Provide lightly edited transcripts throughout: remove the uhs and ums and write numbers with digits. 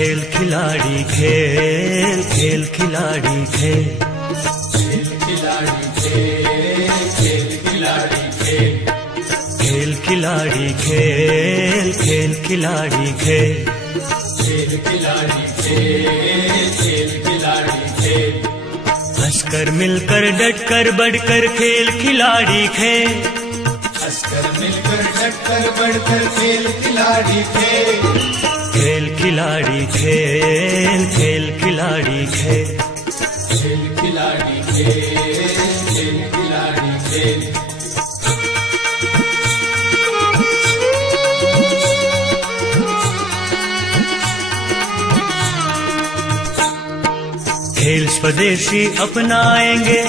खेल खिलाड़ी खेल, खेल खिलाड़ी खेल, खेल खिलाड़ी खेल, खेल खिलाड़ी खेल, खेल खिलाड़ी खेल, खेल खिलाड़ी खेल, खेल खिलाड़ी खेल, खेल खिलाड़ी खेल। हंसकर मिलकर डटकर बढ़कर खेल खिलाड़ी खेल, हंसकर मिलकर डटकर बढ़कर खेल खिलाड़ी खेल, खेल खिलाड़ी खेल, खेल खिलाड़ी खेल, खेल खिलाड़ी खेल, खेल खिलाड़ी खेल। खेल स्वदेशी अपनाएंगे,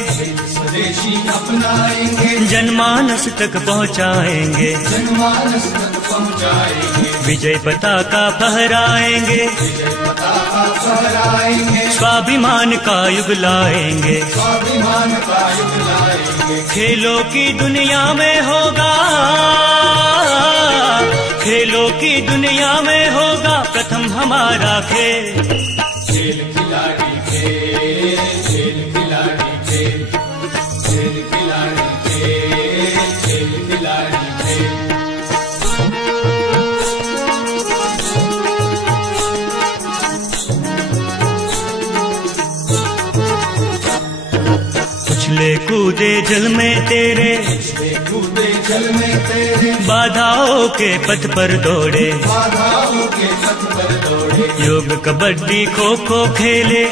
स्वदेशी अपनाएंगे, जनमानस तक पहुंचाएंगे, जनमानस तक पहुंचाएंगे, विजय पताका फहराएंगे, विजय पताका फहराएंगे, स्वाभिमान का युग लाएंगे, स्वाभिमान का युग लाएंगे। खेलों की दुनिया में होगा, खेलों की दुनिया में होगा प्रथम हमारा खेल, खेल खिलाड़ी खेल, खेल खिलाड़ी खेल, खेल खिलाड़ी खेल, खेल खिलाड़ी खेल। उछले कूदे जल में तेरे, कूदे जल में तेरे, बाधाओं के पथ पर दौड़े, बाधाओं के पथ पर दौड़े, योग कबड्डी खो खो खेले,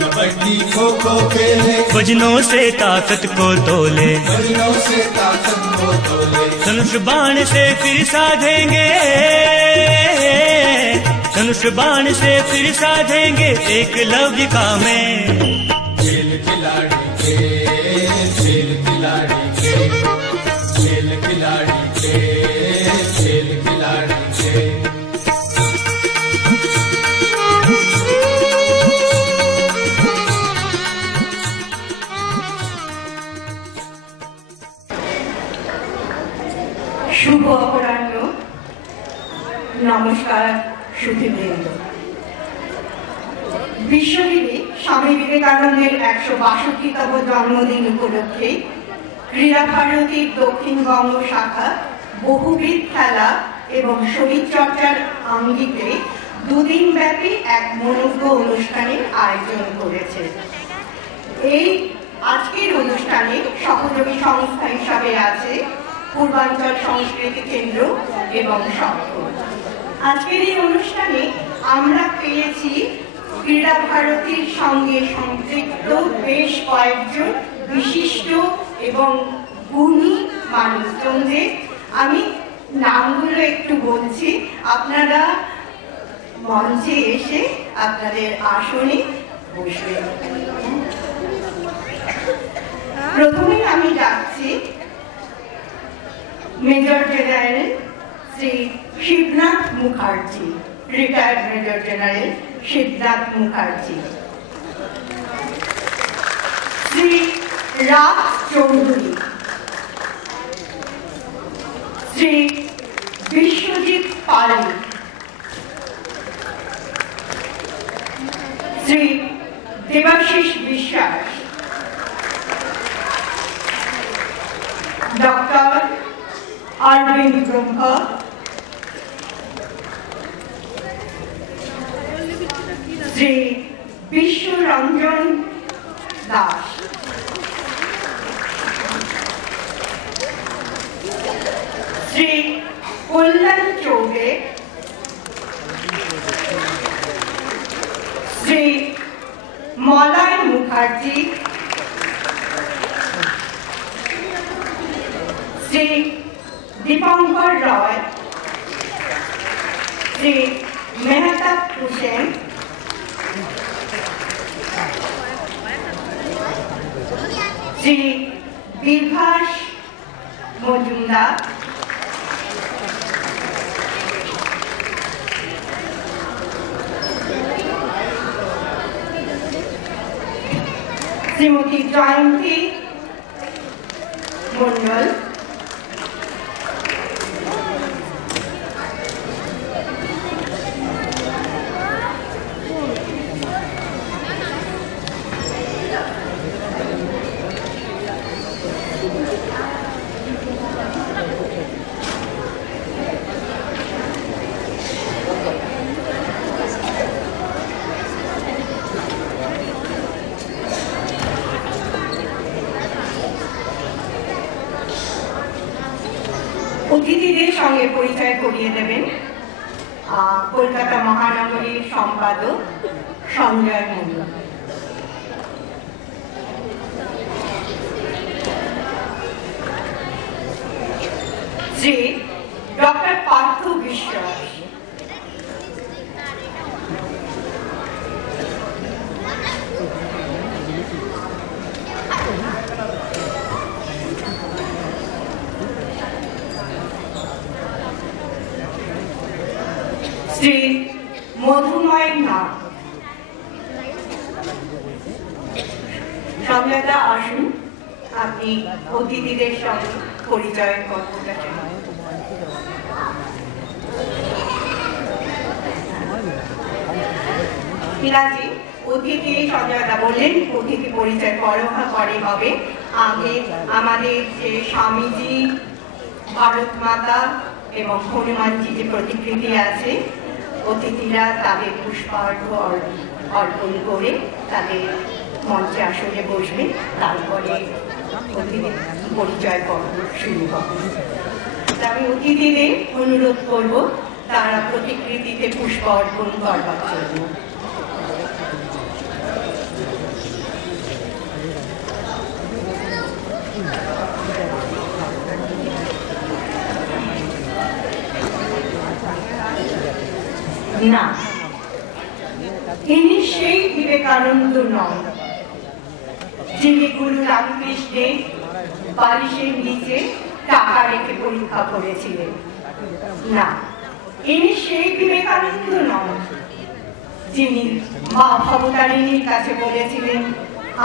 कबड्डी खो खो खेले, वजनों से ताकत को तोले, वजनों से ताकत को तोले, धनुष बाण से फिर साधेंगे, धनुष बाण से फिर साधेंगे एकलव्य का मैं। खेल खिलाड़ी खेल, खेल खिलाड़ी खेल, खेल खिलाड़ी खेल, खेल खिलाड़ी खेल। শুভ অপরাহ্ন, নমস্কার সুধীবৃন্দ। বিশ্বজুড়ে স্বামী বিবেকানন্দের ১৬২তম জন্মদিন উপলক্ষে ক্রীড়া ভারতীর দক্ষিণবঙ্গ শাখা বহুবিধ খেলা এবং শরীরচর্চার আঙ্গিকে দুদিনব্যাপী এক মনোজ্ঞ অনুষ্ঠানের আয়োজন করেছে। এই আজকের অনুষ্ঠানে সহযোগী সংস্থা হিসাবে আছে পূর্বাঞ্চল সংস্কৃতি কেন্দ্র এবং সংঘ। আজকের এই অনুষ্ঠানে আমরা পেয়েছি ক্রীড়া ভারতীর সঙ্গে সম্পৃক্ত বেশ কয়েকজন বিশিষ্ট এবং গুণী মানুষজনদের। আমি নামগুলো একটু বলছি, আপনারা মঞ্চে এসে আপনাদের আসনে বসবেন। প্রথমে আমি ডাকছি major general Shri Shibnath Mukherjee, retired major general Shibnath Mukherjee, Shri Raj Chowdhury, Shri Biswajit Pali, Shri Debashis বিশ্বাস, ডক্টর অরবিন্দ ব্রহ্ম, শ্রী বিশ্বরঞ্জন দাস, শ্রী কল্যাণ চৌবে, শ্রী মলয় মুখার্জি, শ্রী দীপঙ্কর রয়, শ্রী মেহতাব হোসেন, শ্রী বিভাস মজুমদার, শ্রীমতী জয়ন্তী মন্ডল, অতিথিদের সঙ্গে পরিচয় করিয়ে দেবেন কলকাতা মহানগরীর সম্পাদক সঞ্জয় মণ্ডল। শ্রী ডক্টর পার্থ বিশ্বাস, শ্রী মধুময় নাথ। সঞ্জয়দা আসুন, আপনি অতিথিদের সঙ্গে পরিচয় করতে চান। মিনাজি, অতিথি সঞ্জয়দা বললেন অতিথি পরিচয় পরে হবে। আগে আমাদের যে স্বামীজি, ভারত মাতা এবং হনুমানজি যে প্রতিকৃতি আছে, অতিথিরা তাদের পুষ্পার্ঘ অর্পণ করে তাদের মঞ্চে আসনে বসবে, তারপরে অতিথি পরিচয় পর্ব শুরু হবে। আমি অতিথিদের অনুরোধ করব তারা প্রতিকৃতিতে পুষ্প অর্পণ করবার জন্য। না, ইনি সেই বিবেকানন্দ নন যিনি গুরু রামকৃষ্ণের বালিশের নিচে টাকা রেখে পরীক্ষা করেছিলেন। না, ইনি সেই বিবেকানন্দ নন যিনি মা ভবতারিণীর কাছে বলেছিলেন,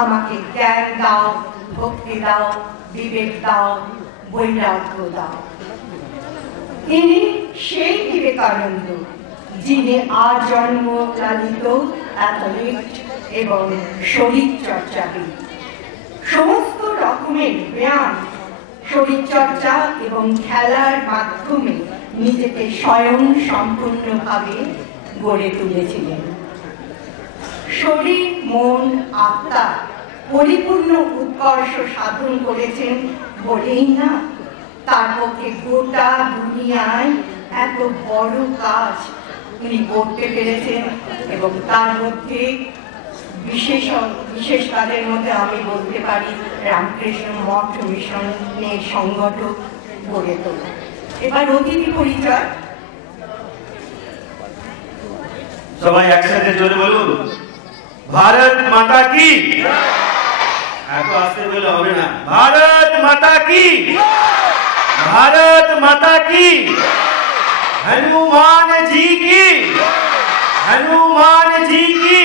আমাকে জ্ঞান দাও, ভক্তি দাও, বিবেক দাও, বৈরাগ্য দাও। ইনি সেই বিবেকানন্দ যিনি আজন্ম লালিত অ্যাথলিট এবং শরীর চর্চাবিদ। সমস্ত রকমের ব্যায়াম, শরীরচর্চা এবং খেলার মাধ্যমে নিজেকে স্বয়ং সম্পূর্ণভাবে গড়ে তুলেছিলেন। শরীর, মন, আত্মা পরিপূর্ণ উৎকর্ষ সাধন করেছেন বলেই না তার পক্ষে গোটা দুনিয়ায় এত বড় কাজ উনি করতে পেরেছেন। এবং তার মধ্যে বিশেষ কাজের মধ্যে আমি বলতে পারি রামকৃষ্ণ মঠ মিশনের সংগঠক গড়ে তোলা। এবার অতিথি পরিচয়। সবাই একসাথে জোরে বলুন, ভারত মাতা কি। এত আস্তে বলে হবে না। ভারত মাতা কি, ভারত মাতা কি, हनुमान जी की, हनुमान जी की।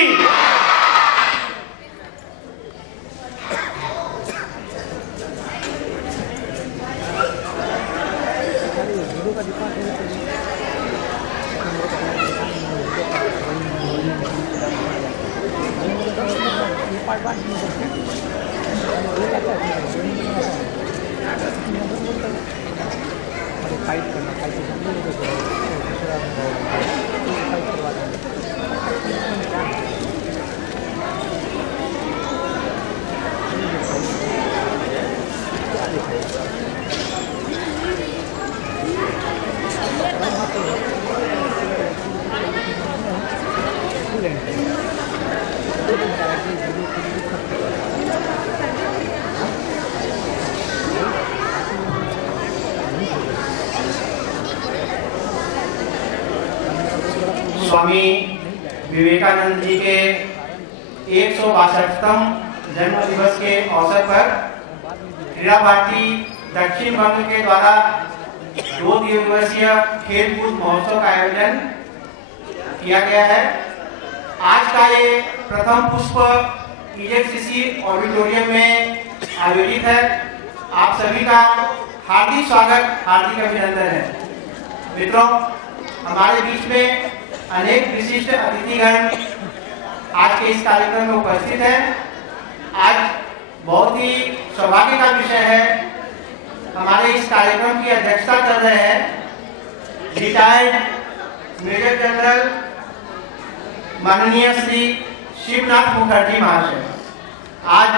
स्वामी विवेकानंद जी के 162वें जन्म दिवस के अवसर पर क्रीड़ा भारती दक्षिण बंग के द्वारा 2 दिवसीय खेलकूद महोत्सव का आयोजन किया गया है। आज का ये प्रथम पुष्प EJCC ऑडिटोरियम में आयोजित है। आप सभी का हार्दिक स्वागत, हार्दिक अभिनंदन है। मित्रों, हमारे बीच में अनेक विशिष्ट अतिथिगण आज के इस कार्यक्रम में उपस्थित हैं। आज बहुत ही सौभाग्य का विषय है, हमारे इस कार्यक्रम की अध्यक्षता कर रहे हैं रिटायर्ड मेजर जनरल माननीय श्री शिवनाथ मुखर्जी महाशय। आज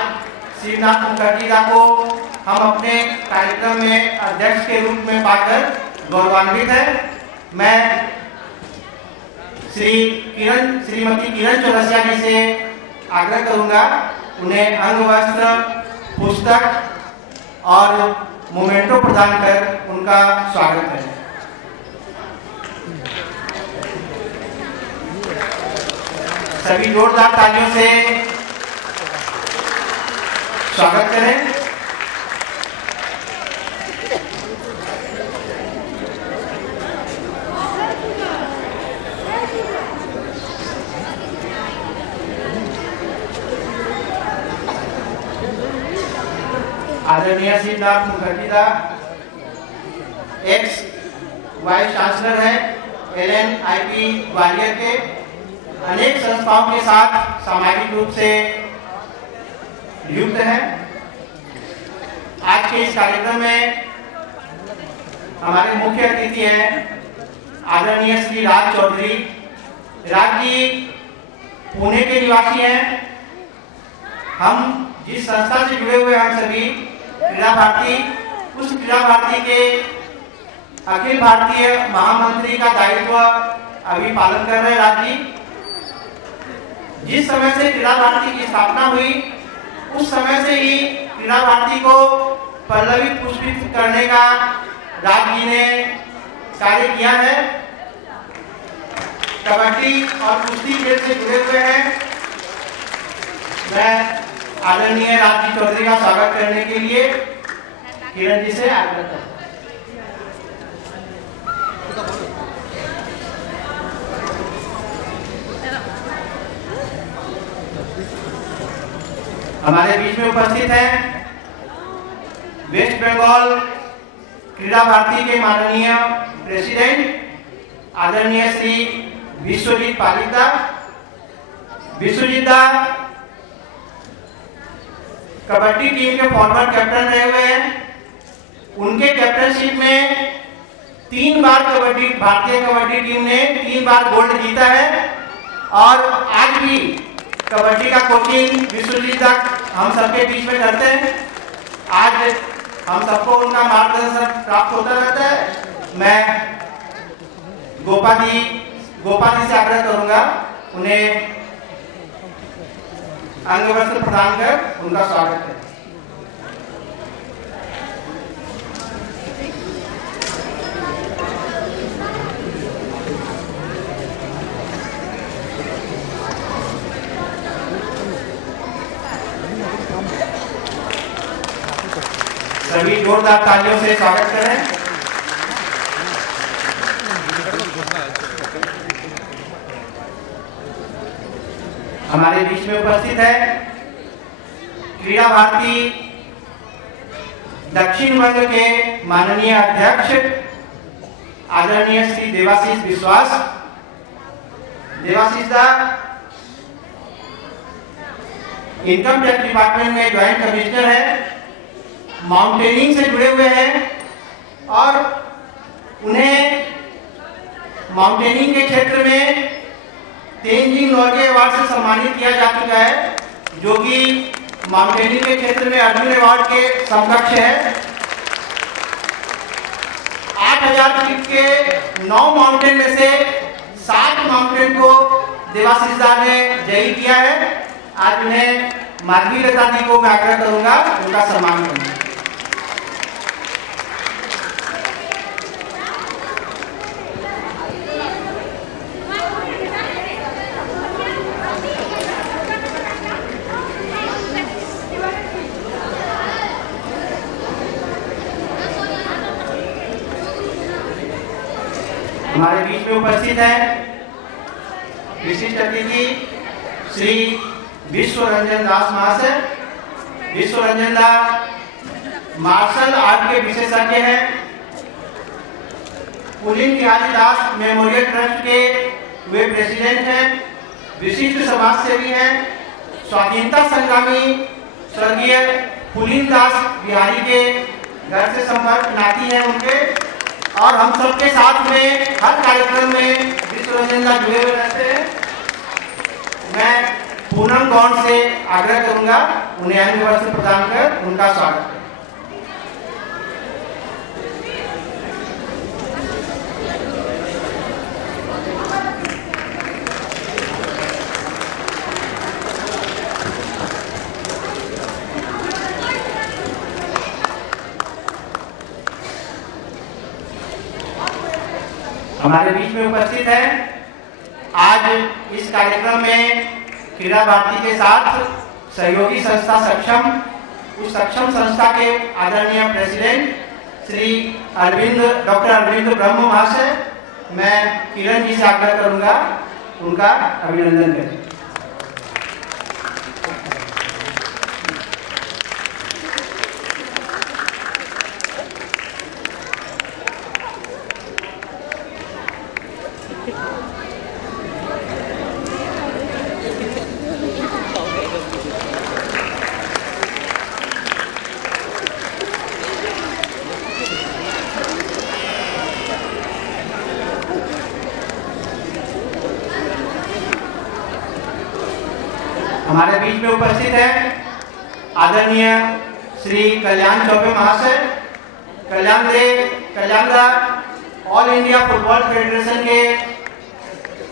शिवनाथ मुखर्जी को हम अपने कार्यक्रम में अध्यक्ष के रूप में पाकर गौरवान्वित है। मैं श्रीमती किरण चौरसिया जी से आग्रह करूंगा उन्हें अंग वस्त्र, पुस्तक और मोमेंटो प्रदान कर उनका स्वागत है। सभी जोरदार तालियों से स्वागत करें। आदरणीय Siddharth Mukherjee x vice chancellor है LNIP ग्वालियर के, अनेक संस्थाओं के साथ सामाजिक रूप से युक्त है। आज के इस कार्यक्रम में हमारे मुख्य अतिथि हैं आदरणीय श्री राज चौधरी। राज जी पुणे के निवासी हैं। हम जिस संस्था से जुड़े हुए हम सभी क्रीड़ा भारती, उस क्रीड़ा भारती के अखिल भारतीय महामंत्री का दायित्व अभी पालन कर रहे हैं राज जी। जिस समय से क्रीड़ा भारती की स्थापना हुई उस समय से ही क्रीड़ा भारती को पल्लवित पुष्पित करने का राज जी ने कार्य किया है। कबड्डी और कुश्ती खेल से जुड़े हुए हैं। मैं आदरणीय राज जी चौधरी का स्वागत करने के लिए किरण जी से आग्रह करता हूं। हमारे बीच में उपस्थित हैं वेस्ट बंगाल क्रीड़ा भारती के माननीय प्रेसिडेंट आदरणीय श्री विश्वजीत पालिका। विश्वजीत दा कबड्डी टीम के फॉर्मर कैप्टन रहे हुए हैं। उनके कैप्टनशिप में 3 बार भारतीय कबड्डी टीम ने 3 बार गोल्ड जीता है और आज भी कबड्डी का कोचिंग विश्वजीत हम सबके बीच में करते हैं। आज हम सबको उनका मार्गदर्शन प्राप्त होता रहता है। मैं गोपा जी से आग्रह करूंगा उन्हें अंग वस्त्र प्रदान कर उनका स्वागत करें। सभी जोरदार तालियों से स्वागत करें। हमारे बीच में उपस्थित है क्रीड़ा भारती दक्षिण बंग के माननीय अध्यक्ष आदरणीय श्री देवाशीष विश्वास। देवाशीष दा इनकम टैक्स डिपार्टमेंट में ज्वाइंट कमिश्नर है, माउंटेनिंग से जुड़े हुए हैं और उन्हें माउंटेनिंग के क्षेत्र में तेनजिंग नोर्गे अवार्ड से सम्मानित किया जा चुका है, जो कि माउंटेनिंग के क्षेत्र में अर्जुन अवार्ड के समकक्ष है। 8000 फीट के 9 माउंटेन में से 7 माउंटेन को देवाशीष दा ने जयी किया है। आज उन्हें माधवी लता जी को मैं आग्रह करूंगा उनका सम्मान करना। हमारे बीच में उपस्थित है विशिष्ट अतिथि श्री विश्व रंजन दास महाशय। विश्व रंजन दास मार्शल आर्ट के विशेषज्ञ हैं। पुलिन बिहारी दास मेमोरियल ट्रस्ट के वे प्रेसिडेंट हैं। विशिष्ट समाज सेवी हैं। स्वाधीनता संग्रामी स्वर्गीय पुलिन दास बिहारी के घर से संपर्क नाती है उनके, और हम सबके साथ में हर कार्यक्रम में विश्व रंजन दास जुड़े हुए रहते हैं। मैं पूनम गौड़ से आग्रह करूंगा उन्हें अंग वस्त्र प्रदान कर उनका स्वागत करें। हमारे बीच में उपस्थित है आज इस कार्यक्रम में क्रीड़ा भारती के साथ सहयोगी संस्था सक्षम, उस सक्षम संस्था के आदरणीय प्रेसिडेंट श्री डॉक्टर अरविंद ब्रह्म महाशय, मैं किरण जी से आग्रह करूंगा उनका अभिनंदन करें। हमारे बीच में उपस्थित है आदरणीय श्री कल्याण चौबे महाशय, कल्याण ऑल इंडिया फुटबॉल फेडरेशन के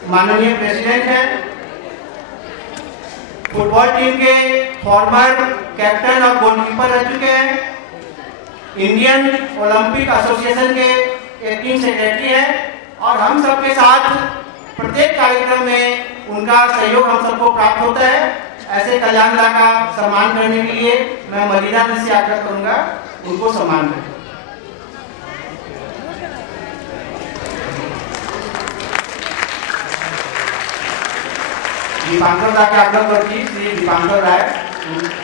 माननीय प्रेसिडेंट हैं, फुटबॉल टीम के फॉर्मर कैप्टन और गोलकीपर रह चुके हैं, इंडियन ओलंपिक एसोसिएशन के एक्टिंग सेक्रेटरी हैं और हम सबके साथ प्रत्येक कार्यक्रम में उनका सहयोग हम सबको प्राप्त होता है। ऐसे कल्याण दा का सम्मान करने के लिए मैं मलिना जी से आग्रह करूंगा उनको सम्मान करें। दीपांकर दा के आग्रह करती श्री दीपांकर राय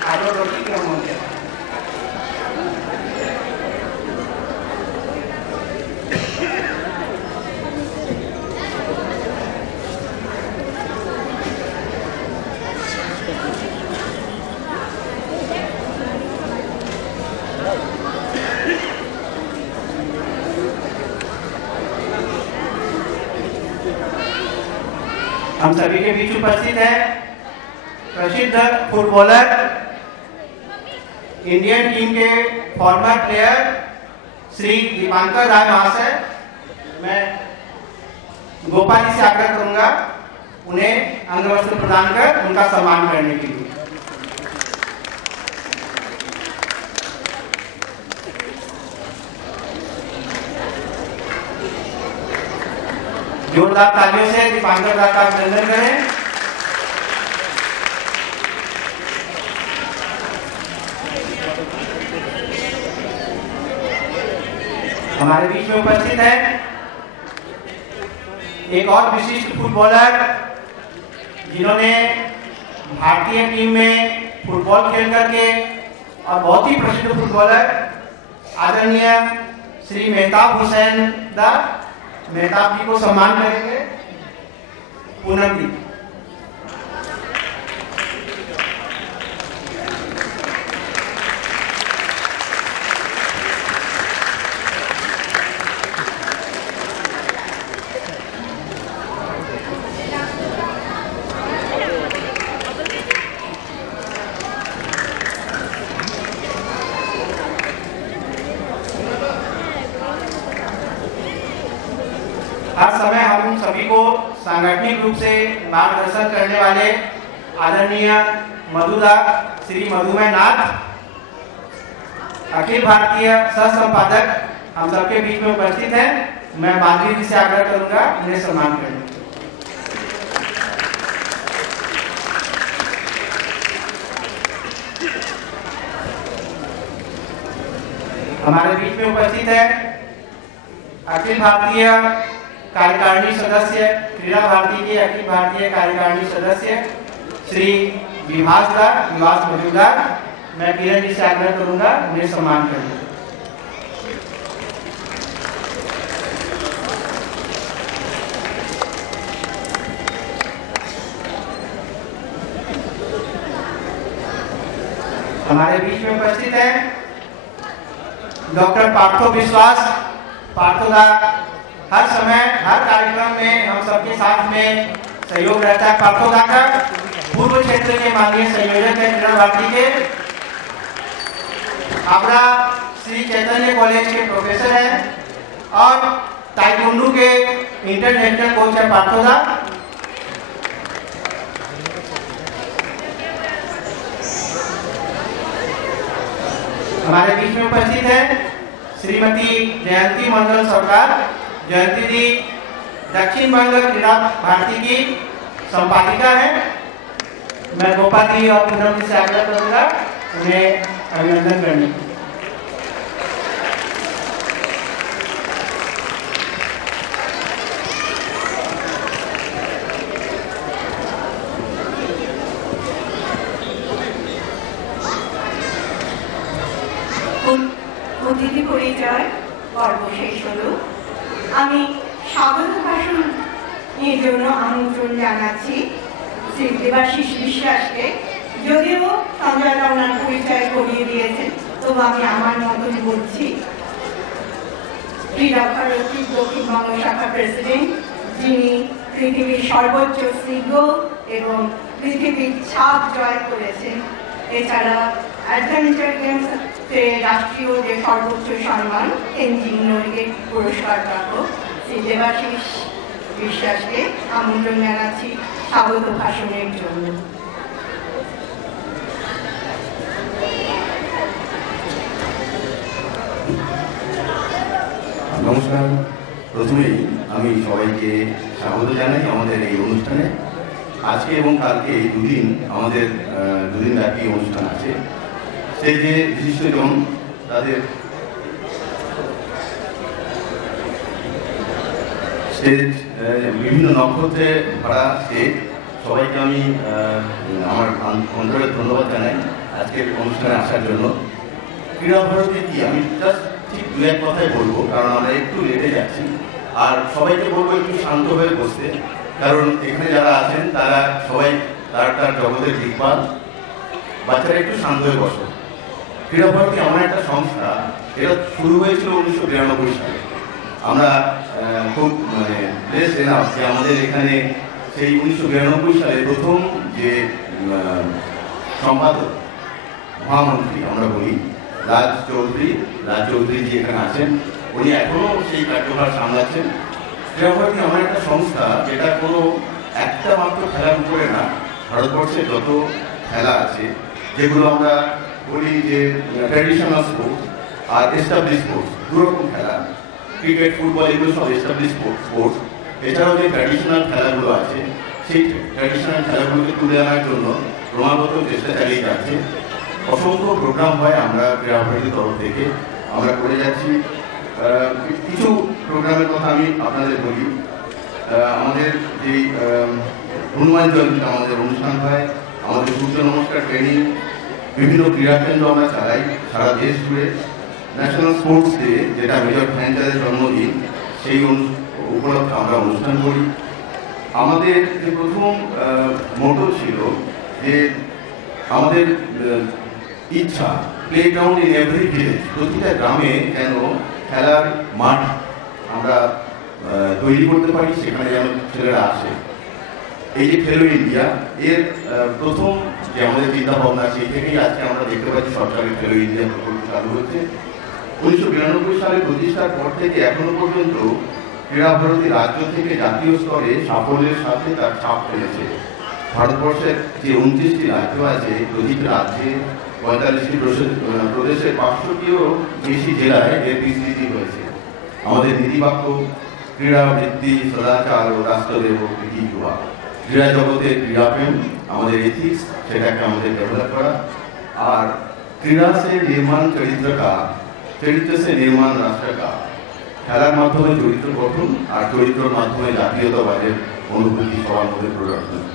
आग्रह करती कि हम होंगे। हम सभी के बीच उपस्थित है प्रसिद्ध फुटबॉलर, इंडियन टीम के फॉर्मर प्लेयर श्री दीपांकर राय महाशय, मैं गोपाल जी से आग्रह करूंगा उन्हें अंगवस्त्र प्रदान कर उनका सम्मान करने के लिए। जोरदार तालियों से दीपांकर दा का अभिनंदन करें। हमारे बीच में उपस्थित है एक और विशिष्ट फुटबॉलर जिन्होंने भारतीय टीम में फुटबॉल खेल करके और बहुत ही प्रसिद्ध फुटबॉलर आदरणीय श्री मेहताब हुसैन दा, मेहताब जी को सम्मान करेंगे पूनम जी। हर समय हम सभी को सांगठनिक रूप से मार्गदर्शन करने वाले आदरणीय मधुदा श्री मधुमय नाथ, अखिल भारतीय सह संपादक हम सबके बीच में उपस्थित हैं। मैं माधुरी जी से आग्रह करूंगा उन्हें सम्मान करने। हमारे बीच में उपस्थित है अखिल भारतीय कार्यकारिणी सदस्य, क्रीड़ा भारती के अखिल भारतीय कार्यकारिणी सदस्य श्री विभास मजूमदार, मैं किरण जी से आग्रह करूंगा उन्हें सम्मान करें। हमारे बीच में उपस्थित है डॉक्टर पार्थो विश्वास, पार्थोदा हर समय हर कार्यक्रम में हम सबके साथ में सहयोग रहता है। पार्थोदा का पूर्व क्षेत्र के माननीय संयोजक है क्रीड़ा भारती के, हावड़ा श्री चैतन्य कॉलेज के प्रोफेसर हैं और ताइक्वांडो के इंटरनेशनल कोच है पार्थोदा। हमारे बीच में उपस्थित है श्रीमती जयंती मंडल सरकार। जयंती जी दक्षिण बंग क्रीड़ा भारती की संपादिका है। मैं गोपाल जी और पूनम जी से आग्रह करूंगा उन्हें अभिनंदन करने की। অতিথি পরিচয় পর্ব শেষ হলো। আমি স্বাগত ভাষণ এর জন্য আমন্ত্রণ জানাচ্ছি শ্রী দেবাশিস বিশ্বাসকে। যদিও সঞ্জয় ওনার পরিচয় করিয়ে দিয়েছেন, তবু আমি আমার মতন বলছি। ক্রীড়া ভারতীর দক্ষিণবঙ্গ শাখা প্রেসিডেন্ট, যিনি পৃথিবীর সর্বোচ্চ শৃঙ্গ এবং পৃথিবীর ছাপ জয় করেছেন। এছাড়া অ্যাডভেঞ্চার গেমসে রাষ্ট্রীয় যে সর্বোচ্চ সম্মান তেনজিং নরগে পুরস্কার প্রাপক শ্রী দেবাশিস বিশ্বাসকে আমন্ত্রণ জানাচ্ছি স্বাগত ভাষণের জন্য। নমস্কার। প্রথমেই আমি সবাইকে স্বাগত জানাই আমাদের এই অনুষ্ঠানে। আজকে এবং কালকে এই দুদিন আমাদের দুদিন ব্যাপী অনুষ্ঠান আছে। সেই যে বিশিষ্টজন তাদের স্টেজ বিভিন্ন নক্ষত্রে ভরা স্টেজ, সবাইকে আমি আমার অন্তরে ধন্যবাদ জানাই আজকের অনুষ্ঠানে আসার জন্য। ক্রীড়া ভারতী কি আমি জাস্ট ঠিক দু এক কথাই বলবো, কারণ আমরা একটু লেটে যাচ্ছি। আর সবাইকে বলবো একটু শান্ত হয়ে বসতে, কারণ এখানে যারা আছেন তারা সবাই তার জগতের দিকপাল। বাচ্চারা একটু শান্ত হয়ে বসো। ক্রীড়া ভারতী এমন একটা সংস্থা, এটা শুরু হয়েছিল 1992 সালে। আমরা খুব ব্লেসড এনাফ যে আমাদের এখানে সেই 1992 সালে প্রথম যে সম্পাদক মহামন্ত্রী আমরা বলি রাজ চৌধুরী জি এখানে আছেন। উনি এখনো সেই কার্যভার সামলাচ্ছেন। ক্রীড়া ভারতী এমন একটা সংস্থা যেটা কোনো একটা মাত্র খেলার উপরে না, ভারতবর্ষে যত খেলা আছে যেগুলো আমরা বলি যে ট্র্যাডিশনাল স্পোর্টস আর এস্টাবলিশ স্পোর্টস, দুরকম খেলা, ক্রিকেট ফুটবল এগুলো সব এস্টাবলিশ স্পোর্টস। এছাড়াও যে ট্র্যাডিশনাল খেলাগুলো আছে সেই ট্র্যাডিশনাল খেলাগুলোকে তুলে আনার জন্য ক্রমাগত চেষ্টা চালিয়ে যাচ্ছে। অসংখ্য প্রোগ্রাম হয় আমরা ক্রীড়া ভারতীর তরফ থেকে আমরা করে যাচ্ছি। কিছু প্রোগ্রামের কথা আমি আপনাদের বলি। আমাদের যেই হনুমান জয়ন্তীতে আমাদের অনুষ্ঠান হয়, আমাদের সূর্য নমস্কার ট্রেনিং, বিভিন্ন ক্রীড়াকেন্দ্র আমরা চালাই সারা দেশ জুড়ে। ন্যাশনাল স্পোর্টস ডে, যেটা মেজর ধ্যানচাঁদের জন্মদিন, সেই উপলক্ষে আমরা অনুষ্ঠান করি। আমাদের যে প্রথম মোটো ছিল যে আমাদের ইচ্ছা প্লেগ্রাউন্ড ইন এভরি ভিলেজ, প্রতিটা গ্রামে যেন খেলার মাঠ আমরা তৈরি করতে পারি, সেখানে যেন ছেলেরা আসে। এই যে খেলো ইন্ডিয়া, এর প্রথম যে আমাদের চিন্তা ভাবনা, সেই থেকেই আজকে আমরা দেখতে পাচ্ছি সরকারের খেলো ইন্ডিয়া প্রকল্প চালু হচ্ছে। 1992 সালে প্রতিষ্ঠার পর থেকে এখনো পর্যন্ত ক্রীড়া ভারতী রাজ্য থেকে জাতীয় স্তরে সাফল্যের সাথে তার ছাপ ফেলেছে। ভারতবর্ষের যে 29টি রাজ্য আছে, প্রতিটি রাজ্যে 45টি প্রদেশের 500টিরও বেশি জেলায় এর বিস্তৃতি হয়েছে। আমাদের নীতিবাক্য ক্রীড়া বৃত্তি সদাচার ও রাষ্ট্রদেব প্রীতি যুবা। ক্রীড়া জগতের ক্রীড়াপ্রেম আমাদের এথিক্স, সেটাকে আমাদের ডেভেলপ করা। আর ক্রীড়া সে নির্মাণ চরিত্র সে নির্মাণ রাষ্ট্র কা। খেলার মাধ্যমে চরিত্র গঠন আর চরিত্রের মাধ্যমে জাতীয়তাবাদের অনুভূতি সবার মধ্যে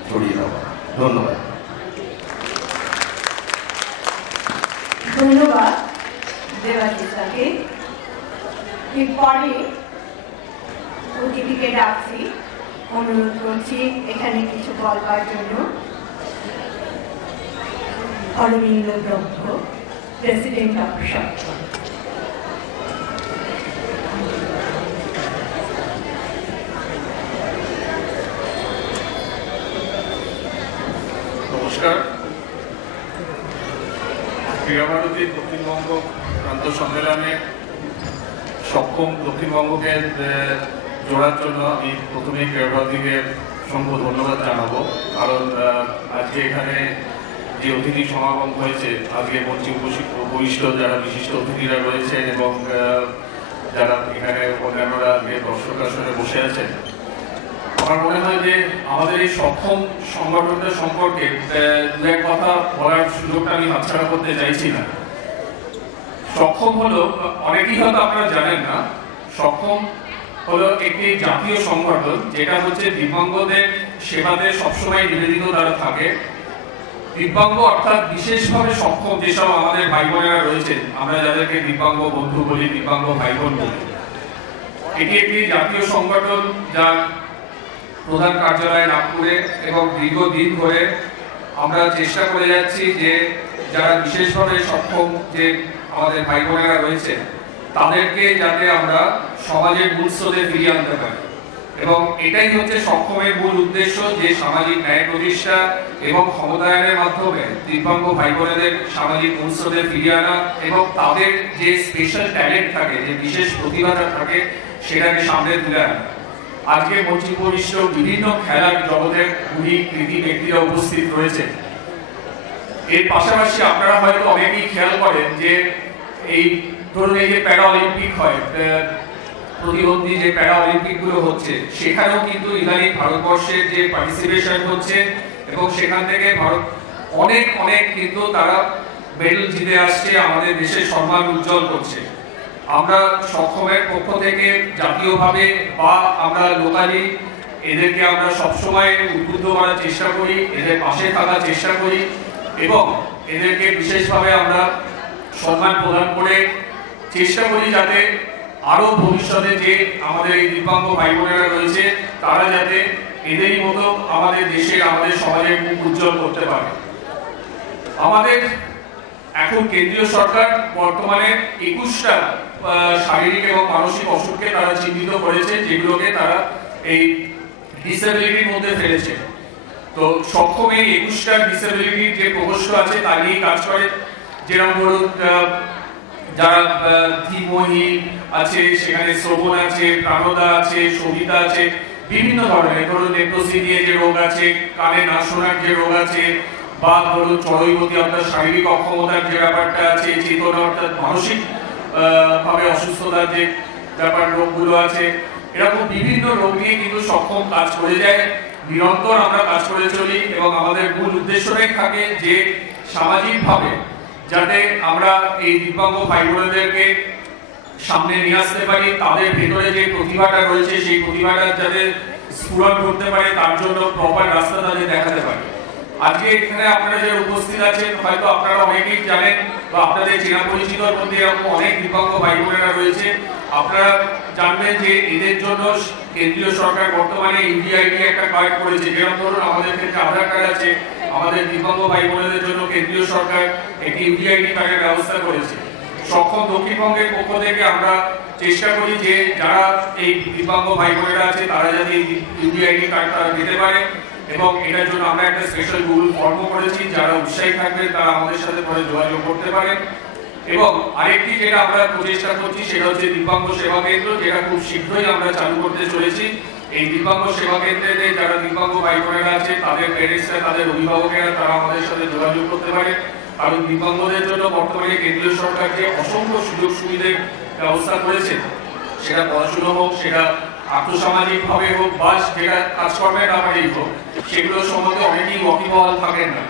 ছড়িয়ে দেওয়া। ধন্যবাদ। ধন্যবাদ দেবাশিসকে। এরপরে অতিথিকে ডাকছি, অনুরোধ করছি এখানে কিছু বলবার জন্য। অরবিন্দ ব্রহ্ম, প্রেসিডেন্ট অফ শপ। নমস্কার। ক্রীড়া ভারতী দক্ষিণবঙ্গ প্রান্ত সম্মেলনে সক্ষম দক্ষিণবঙ্গকে জোড়ার জন্য আমি প্রথমেই ক্রীড়া ভারতীকে অসংখ্য ধন্যবাদ জানাবো। কারণ আজকে এখানে যে অতিথি সমাগম হয়েছে, আজকে মঞ্চে উপবিষ্ট যারা বিশিষ্ট অতিথিরা রয়েছেন এবং যারা এখানে অন্যান্যরা আজকে দর্শক আসনে বসে আছেন, আমার মনে হয় যে আমাদের এই সক্ষম সংগঠনটা সম্পর্কে দু এক কথা বলার সুযোগটা আমি হাতছাড়া করতে চাইছি না। সক্ষম হলো, অনেকেই হয়তো আপনারা জানেন না, সক্ষম হলো একটি জাতীয় সংগঠন যেটা হচ্ছে দিব্যাঙ্গদের সেবাতে সবসময় নিবেদিত তারা থাকে। দিব্যাঙ্গ অর্থাৎ বিশেষভাবে সক্ষম যেসব আমাদের ভাই বোনেরা রয়েছে, আমরা যাদেরকে দিব্যাঙ্গ বন্ধু বলি, দিব্যাঙ্গ ভাই বোন বলি, এটি একটি জাতীয় সংগঠন যার প্রধান কার্যালয় নাগপুরে, এবং দীর্ঘদিন ধরে আমরা চেষ্টা করে যাচ্ছি যে যারা বিশেষভাবে সক্ষম যে আমাদের ভাই বোনেরা রয়েছে তাদেরকে যাতে আমরা সমাজের মূল স্রোতে ফিরিয়ে আনতে পারি। এবং এটাই হচ্ছে সক্ষমের মূল উদ্দেশ্য, যে সামাজিক ন্যায় প্রতিষ্ঠা এবং ক্ষমতায়নের মাধ্যমে দিব্যাঙ্গ ভাই বোনেদের সামাজিক মূল স্রোতে ফিরিয়ে আনা এবং তাদের যে স্পেশাল ট্যালেন্ট থাকে, যে বিশেষ প্রতিভাটা থাকে, সেটাকে সামনে তুলে আনা। আজকে মঞ্চে উপবিষ্ট বিভিন্ন খেলার জগতের গুণী কৃতি ব্যক্তিরা উপস্থিত রয়েছে। এর পাশাপাশি আপনারা হয়তো অনেকেই খেয়াল করেন যে এই ধরুন এই যে প্যারা অলিম্পিক হয়, প্রতিবন্ধী যে প্যারা অলিম্পিক গুলো হচ্ছে, সেখানেও কিন্তু ইদানিং ভারতবর্ষের যে পার্টিসিপেশন হচ্ছে এবং সেখান থেকে ভারত অনেক অনেক কিন্তু তারা মেডেল জিতে আসছে, আমাদের দেশের সম্মান উজ্জ্বল করছে। আমরা সক্ষমের পক্ষ থেকে জাতীয়ভাবে বা আমরা লোকালি এদেরকে আমরা সবসময় উদ্বুদ্ধ করার চেষ্টা করি, এদের পাশে থাকার চেষ্টা করি এবং এদেরকে বিশেষভাবে আমরা সম্মান প্রদান করে চেষ্টা করি যাতে আরো ভবিষ্যতে যে আমাদের এই দিব্যাঙ্গ ভাই বোনেরা রয়েছে তারা যাতে এদেরই মতো আমাদের দেশের, আমাদের সমাজের মুখ উজ্জ্বল করতে পারে। আমাদের এখন কেন্দ্রীয় সরকার বর্তমানে 21টা শারীরিক এবং মানসিক অসুখকে তারা চিহ্নিত করেছে, যেগুলোকে তারা এই ডিসেবিলিটির মধ্যে ফেলেছে। তো সক্ষম এই 21টা ডিসেবিলিটির যে প্রকোষ্ঠ আছে তা নিয়ে কাজ করে। যেরকম ধরুন যারা ধীমহীন আছে, সেখানে শ্রবণ আছে, প্রাণদা আছে, সবিতা আছে, বিভিন্ন ধরনের ধরুন নেপ্রোসি নিয়ে যে রোগ আছে, কানে না শোনার যে রোগ আছে, বা ধরুন চড়ুইপতি অর্থাৎ শারীরিক অক্ষমতার যে ব্যাপারটা আছে, চেতনা অর্থাৎ মানসিক ভাবে অসুস্থতার যে ব্যাপার রোগগুলো আছে, এরকম বিভিন্ন রোগ নিয়ে কিন্তু সক্ষম কাজ করে যায়। নিরন্তর আমরা কাজ করে চলি এবং আমাদের মূল উদ্দেশ্যটাই থাকে যে সামাজিকভাবে যাতে আমরা এই দিব্যাঙ্গ ভাই বোনেদেরকে সামনে নিয়ে আসতে পারি, তাদের ভেতরে যে প্রতিভাটা রয়েছে সেই প্রতিভাটা যাতে স্ফুরণ করতে পারে, তার জন্য প্রপার রাস্তা তাদের দেখাতে পারে। আজকে এখানে আপনারা যে উপস্থিত আছেন, হয়তো আপনারা অনেকেই জানেন বা আপনাদের চেনা পরিচিতর মধ্যে এরকম অনেক দিব্যাঙ্গ ভাই বোনেরা রয়েছে। আপনারা জানবেন যে এদের জন্য কেন্দ্রীয় সরকার বর্তমানে ইউডিআইডি একটা কার্ড করেছে। যেরকম ধরুন আমাদের ক্ষেত্রে আধার কার্ড আছে, আমাদের দিব্যাঙ্গ ভাই বোনেদের জন্য কেন্দ্রীয় সরকার একটি ইউডিআইডি কার্ডের ব্যবস্থা করেছে। সক্ষম দক্ষিণবঙ্গের পক্ষ থেকে আমরা চেষ্টা করি যে যারা এই দিব্যাঙ্গ ভাই বোনেরা আছে তারা যাতে ইউডিআইডি কার্ড তারা দিতে পারে, এবং এটার জন্য আমরা একটা স্পেশাল গুগল ফর্ম করেছি। যারা উৎসাহী থাকবে তারা আমাদের সাথে পরে যোগাযোগ করতে পারে। এবং আরেকটি যেটা আমরা প্রচেষ্টা করছি সেটা হচ্ছে দিব্যাঙ্গ সেবা কেন্দ্র, যেটা খুব শীঘ্রই আমরা চালু করতে চলেছি। এই দিব্যাঙ্গ সেবা কেন্দ্রে যারা দিব্যাঙ্গ ভাই বোনেরা আছে তাদের প্যারেন্টসরা, তাদের অভিভাবকেরা তারা আমাদের সাথে যোগাযোগ করতে পারে। কারণ দিব্যাঙ্গদের জন্য বর্তমানে কেন্দ্রীয় সরকার যে অসংখ্য সুযোগ সুবিধার ব্যবস্থা করেছে, সেটা পড়াশুনো হোক, সেটা আর্থসামাজিক ভাবে হোক, বা যেটা কাজকর্মের ব্যাপারেই হোক, সেগুলো সম্বন্ধে অনেকেই ওয়াকিবহাল থাকেন না।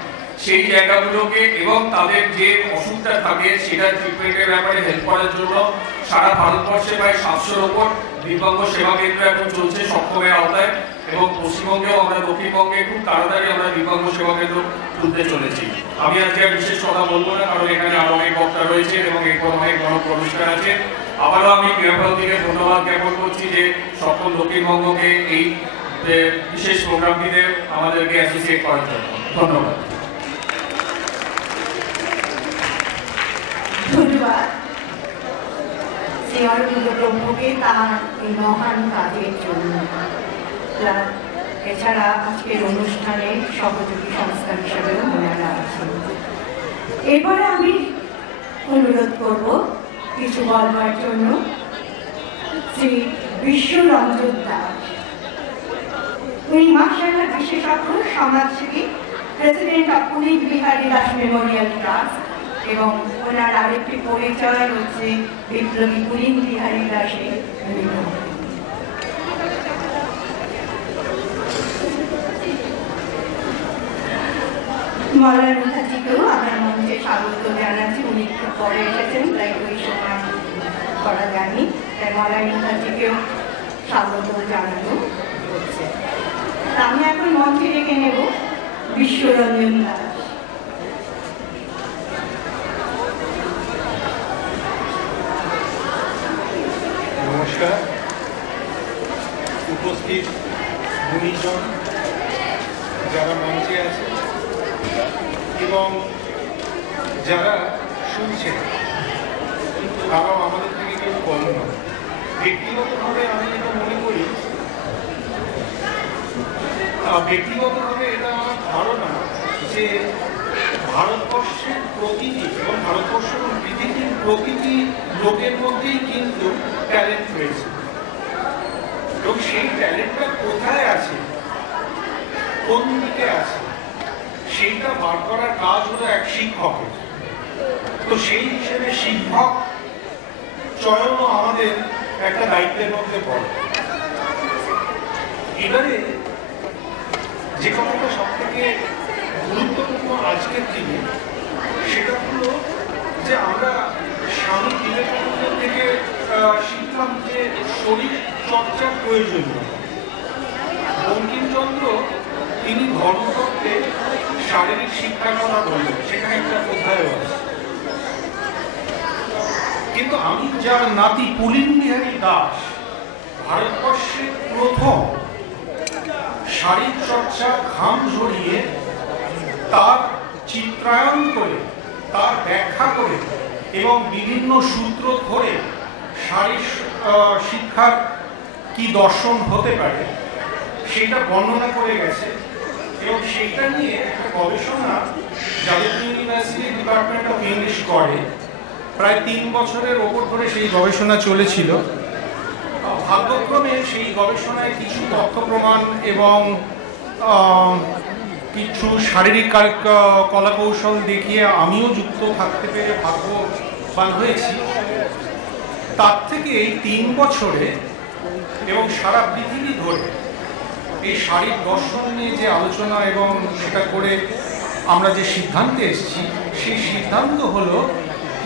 সেই জায়গাগুলোকে এবং তাদের যে অসুখটা থাকে সেটা ট্রিটমেন্টের ব্যাপারে হেল্প করার জন্য সারা ভারতবর্ষে প্রায় 700-র উপর দিব্যাঙ্গ সেবা কেন্দ্র এখন চলছে সক্ষমের আওতায়, এবং পশ্চিমবঙ্গেও আমরা দক্ষিণবঙ্গে খুব তাড়াতাড়ি আমরা দিব্যাঙ্গ সেবা কেন্দ্র খুলতে চলেছি। আমি আজকে বিশেষ কথা বলবো না, কারণ এখানে আরো অনেক বক্তা রয়েছে এবং এরপর অনেক বড় অনুষ্ঠান আছে। আবারও আমি ক্রীড়াভারতীকে ধন্যবাদ জ্ঞাপন করছি যে সক্ষম দক্ষিণবঙ্গকে এই বিশেষ প্রোগ্রামটিতে আমাদেরকে অ্যাসোসিয়েট করার জন্য। ধন্যবাদ। ধন্যবাদ শ্রী অরবিন্দ ব্রহ্মকে তার এই মহান কাজের জন্য। এছাড়া আজকের অনুষ্ঠানে সহযোগী সংস্থা হিসেবেও ওনারা আছেন। এবারে আমি অনুরোধ করব কিছু বলবার জন্য শ্রী বিশ্বরঞ্জন দাস। উনি মাসালা বিশেষজ্ঞ, সমাজসেবী, president of Punit Bihari Das Memorial trust, এবং ওনার আরেকটি পরিচয় হচ্ছে বিপ্লবী পুনিত বিহারী দাসের। মলয় মুখার্জিকেও আমার মঞ্চে স্বাগত জানাচ্ছি। উনি একটু পরে এসেছেন, তাই ওই সময় করা যায়নি, তাই মলয় মুখার্জিকেও স্বাগত জানানো হচ্ছে। আমি এখন মঞ্চে ডেকে নেব বিশ্বরঞ্জন দাস। নমস্কার। উপস্থিত গুণীজন যারা মঞ্চে আছে এবং যারা শুনছেন, তারাও আমাদের থেকে কেউ কম নয়। ব্যক্তিগতভাবে আমি এটা মনে করি, ব্যক্তিগতভাবে এটা আমার ধারণা যে ভারতবর্ষের প্রতিটি এবং ভারতবর্ষ এবং পৃথিবীর প্রতিটি লোকের মধ্যেই কিন্তু ট্যালেন্ট রয়েছে, এবং সেই ট্যালেন্টটা কোথায় আছে, কোন দিকে আছে, সেইটা বার করার কাজ হলো এক শিক্ষকের। তো সেই হিসেবে শিক্ষক চয়নও আমাদের একটা দায়িত্বের মধ্যে পড়ে। এবারে যে কথাটা সব থেকে গুরুত্বপূর্ণ আজকের দিনে, সেটা হলো যে আমরা স্বামী বিবেকানন্দের থেকে শিখলাম যে শরীর চর্চার প্রয়োজনীয়। বঙ্কিমচন্দ্র তিনি ধর্মতত্ত্বে শারীরিক শিক্ষার কথা বললেন, সেখানে একটা অধ্যায় আছে। কিন্তু আমি যার নাতি পুলিন বিহারী দাস ভারতবর্ষের প্রথম শারীরিক চর্চা ঘাম ঝরিয়ে তার চিত্রায়ন করে, তার ব্যাখ্যা করে এবং বিভিন্ন সূত্র ধরে শারীরিক শিক্ষার কি দর্শন হতে পারে সেটা বর্ণনা করে গেছে। এবং সেইটা নিয়ে একটা গবেষণা Jadavpur university department of English করে। প্রায় 3 বছরের ওপর ধরে সেই গবেষণা চলেছিল। ভাগ্যক্রমে সেই গবেষণায় কিছু তথ্য প্রমাণ এবং কিছু শারীরিক কলাকৌশল দেখিয়ে আমিও যুক্ত থাকতে পেরে ভাগ্যবান হয়েছি। তার থেকে এই 3 বছরে এবং সারা পৃথিবী ধরে এই শারীরিক দর্শন নিয়ে যে আলোচনা এবং সেটা করে আমরা যে সিদ্ধান্তে এসেছি, সেই সিদ্ধান্ত হলো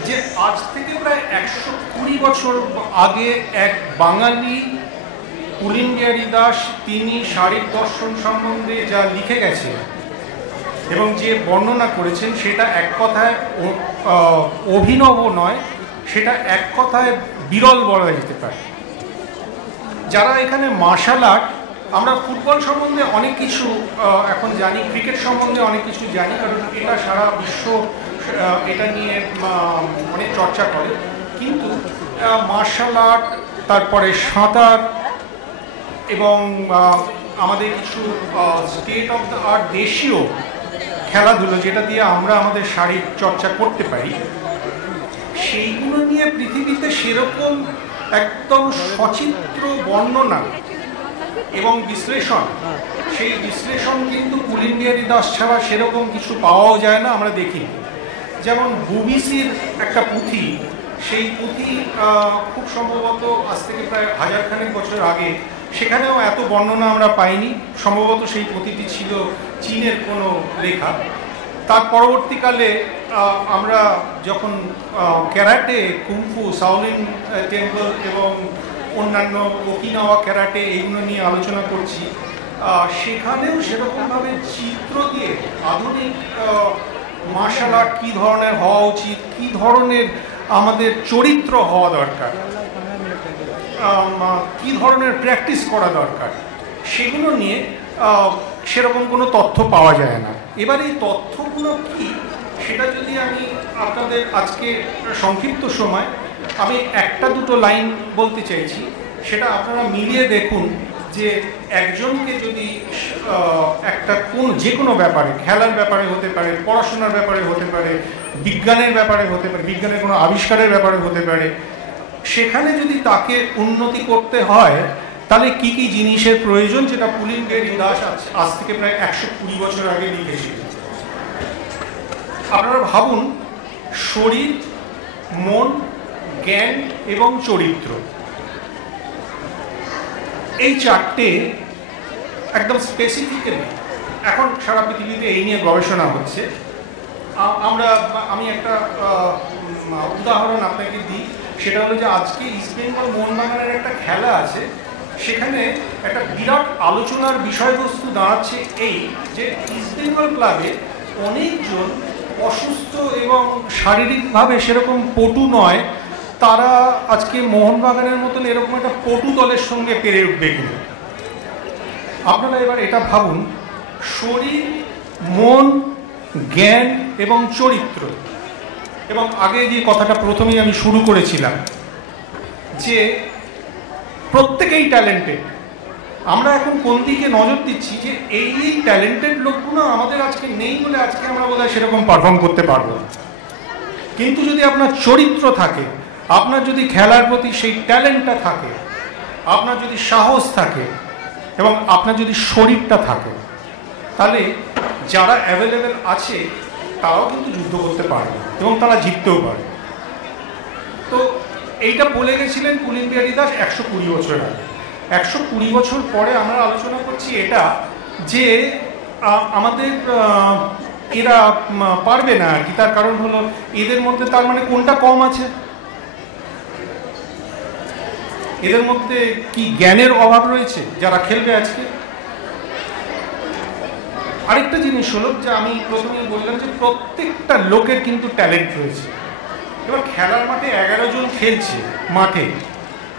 যে আজ থেকে প্রায় 120 বছর আগে এক বাঙালি পুলিন বিহারী দাস তিনি শারীরিক দর্শন সম্বন্ধে যা লিখে গেছে এবং যে বর্ণনা করেছেন, সেটা এক কথায় অভিনব নয়, সেটা এক কথায় বিরল বলা যেতে পারে। যারা এখানে মার্শাল আর্ট, আমরা ফুটবল সম্বন্ধে অনেক কিছু এখন জানি, ক্রিকেট সম্বন্ধে অনেক কিছু জানি, কারণ এটা সারা বিশ্ব এটা নিয়ে অনেক চর্চা করে। কিন্তু মার্শাল আর্ট, তারপরে সাঁতার এবং আমাদের কিছু স্টেট অফ দ্য আর্ট দেশীয় খেলাধুলো, যেটা দিয়ে আমরা আমাদের শারীরিক চর্চা করতে পারি, সেইগুলো নিয়ে পৃথিবীতে সেরকম একদম সচিত্র বর্ণনা এবং বিশ্লেষণ, সেই বিশ্লেষণ কিন্তু পুলিন বিহারী দাস ছাড়া সেরকম কিছু পাওয়াও যায় না, আমরা দেখি। যেমন বুবিসির একটা পুঁথি, সেই পুঁথি খুব সম্ভবত আজ থেকে প্রায় 1000 খানেক বছর আগে, সেখানেও এত বর্ণনা আমরা পাইনি। সম্ভবত সেই পুঁথিটি ছিল চীনের কোনো লেখা। তার পরবর্তীকালে আমরা যখন ক্যারাটে, কুংফু, শাওলিন টেম্পল এবং অন্যান্য ওকিনাওয়া ক্যারাটে এইগুলো নিয়ে আলোচনা করছি, সেখানেও সেরকমভাবে চিত্র দিয়ে আধুনিক মার্শাল আর্ট কী ধরনের হওয়া উচিত, কী ধরনের আমাদের চরিত্র হওয়া দরকার, কী ধরনের প্র্যাকটিস করা দরকার, সেগুলো নিয়ে সেরকম কোনো তথ্য পাওয়া যায় না। এবার এই তথ্যগুলো কি, সেটা যদি আমি আপনাদের আজকে সংক্ষিপ্ত সময় আমি 1-2 লাইন বলতে চাইছি, সেটা আপনারা মিলিয়ে দেখুন যে একজনকে যদি একটা যে কোনো ব্যাপারে, খেলার ব্যাপারে হতে পারে, পড়াশোনার ব্যাপারে হতে পারে, বিজ্ঞানের ব্যাপারে হতে পারে, বিজ্ঞানের কোনো আবিষ্কারের ব্যাপারে হতে পারে, সেখানে যদি তাকে উন্নতি করতে হয় তাহলে কি কি জিনিসের প্রয়োজন, যেটা পুলিন বিহারী দাস আজ থেকে প্রায় 120 বছর আগে লিখেছিল। আপনারা ভাবুন, শরীর, মন, জ্ঞান এবং চরিত্র, এই 4টে একদম স্পেসিফিক্যালি এখন সারা পৃথিবীতে এই নিয়ে গবেষণা হচ্ছে। আমি একটা উদাহরণ আপনাকে দিই, সেটা হলো যে আজকে ইস্টবেঙ্গল মোহনবাগানের একটা খেলা আছে, সেখানে একটা বিরাট আলোচনার বিষয়বস্তু দাঁড়াচ্ছে এই যে ইস্টবেঙ্গল ক্লাবে অনেকজন অসুস্থ এবং শারীরিকভাবে সেরকম পটু নয়, তারা আজকে মোহনবাগানের মতন এরকম একটা পটু দলের সঙ্গে পেরে উঠবে কিনা। আপনারা এবার এটা ভাবুন, শরীর, মন, জ্ঞান এবং চরিত্র, এবং আগে যে কথাটা প্রথমেই আমি শুরু করেছিলাম যে প্রত্যেকেই ট্যালেন্টেড। আমরা এখন কোন দিকে নজর দিচ্ছি যে এই ট্যালেন্টেড লোকগুলো আমাদের আজকে নেই বলে আজকে আমরা বোধহয় সেরকম পারফর্ম করতে পারবো। কিন্তু যদি আপনার চরিত্র থাকে, আপনার যদি খেলার প্রতি সেই ট্যালেন্টটা থাকে, আপনার যদি সাহস থাকে এবং আপনার যদি শরীরটা থাকে, তাহলে যারা অ্যাভেলেবেল আছে তারাও কিন্তু যুদ্ধ করতে পারবে এবং তারা জিততেও পারবে। তো এইটা বলে গেছিলেন পুলিন বিহারী দাস 120 বছর আগে। 120 বছর পরে আমরা আলোচনা করছি এটা যে আমাদের এরা পারবে না আর কি। তার কারণ হলো এদের মধ্যে তার মানে কোনটা কম আছে? এদের মধ্যে কি জ্ঞানের অভাব রয়েছে যারা খেলবে আজকে? আরেকটা জিনিস হলো যে আমি প্রথমেই বললাম যে প্রত্যেকটা লোকের কিন্তু ট্যালেন্ট রয়েছে। এবার খেলার মাঠে 11 জন খেলছে, মাঠে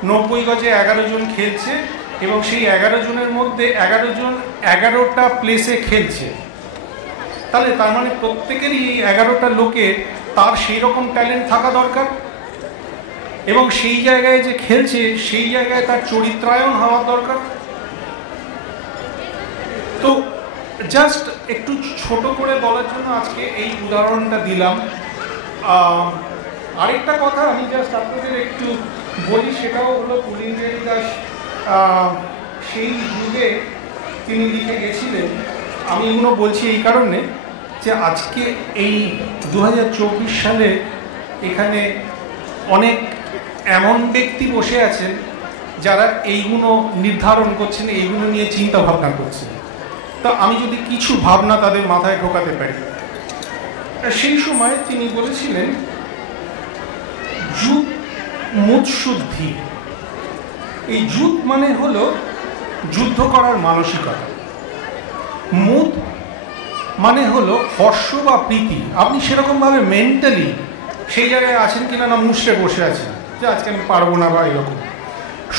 90 গজে 11 জন খেলছে এবং সেই 11 জনের মধ্যে 11 জন 11টা প্লেসে খেলছে। তাহলে তার মানে প্রত্যেকেরই এই 11টা লোকের তার সেই রকম ট্যালেন্ট থাকা দরকার এবং সেই জায়গায় যে খেলছে সেই জায়গায় তার চরিত্রায়ন হওয়া দরকার। তো জাস্ট একটু ছোট করে বলার জন্য আজকে এই উদাহরণটা দিলাম। আরেকটা কথা আমি জাস্ট আপনাদের একটু বলি, সেটাও হলো পুলিন বিহারী দাস সেই যুগে তিনি লিখে গেছিলেন। আমি এগুলো বলছি এই কারণে যে আজকে এই 2024 সালে এখানে অনেক এমন ব্যক্তি বসে আছেন যারা এইগুলো নির্ধারণ করছেন, এইগুলো নিয়ে চিন্তা ভাবনা করছেন। তো আমি যদি কিছু ভাবনা তাদের মাথায় ঢোকাতে পারি, সেই সময় তিনি বলেছিলেন যুদ্ধ মুৎশুদ্ধি। এই যুদ্ধ মানে হলো যুদ্ধ করার মানসিকতা, মুদ মানে হলো হর্ষ বা প্রীতি। আপনি সেরকমভাবে মেন্টালি সেই জায়গায় আছেন কিনা, না মুষড়ে বসে আছেন যে আজকে আমি পারবো না বা এরকম।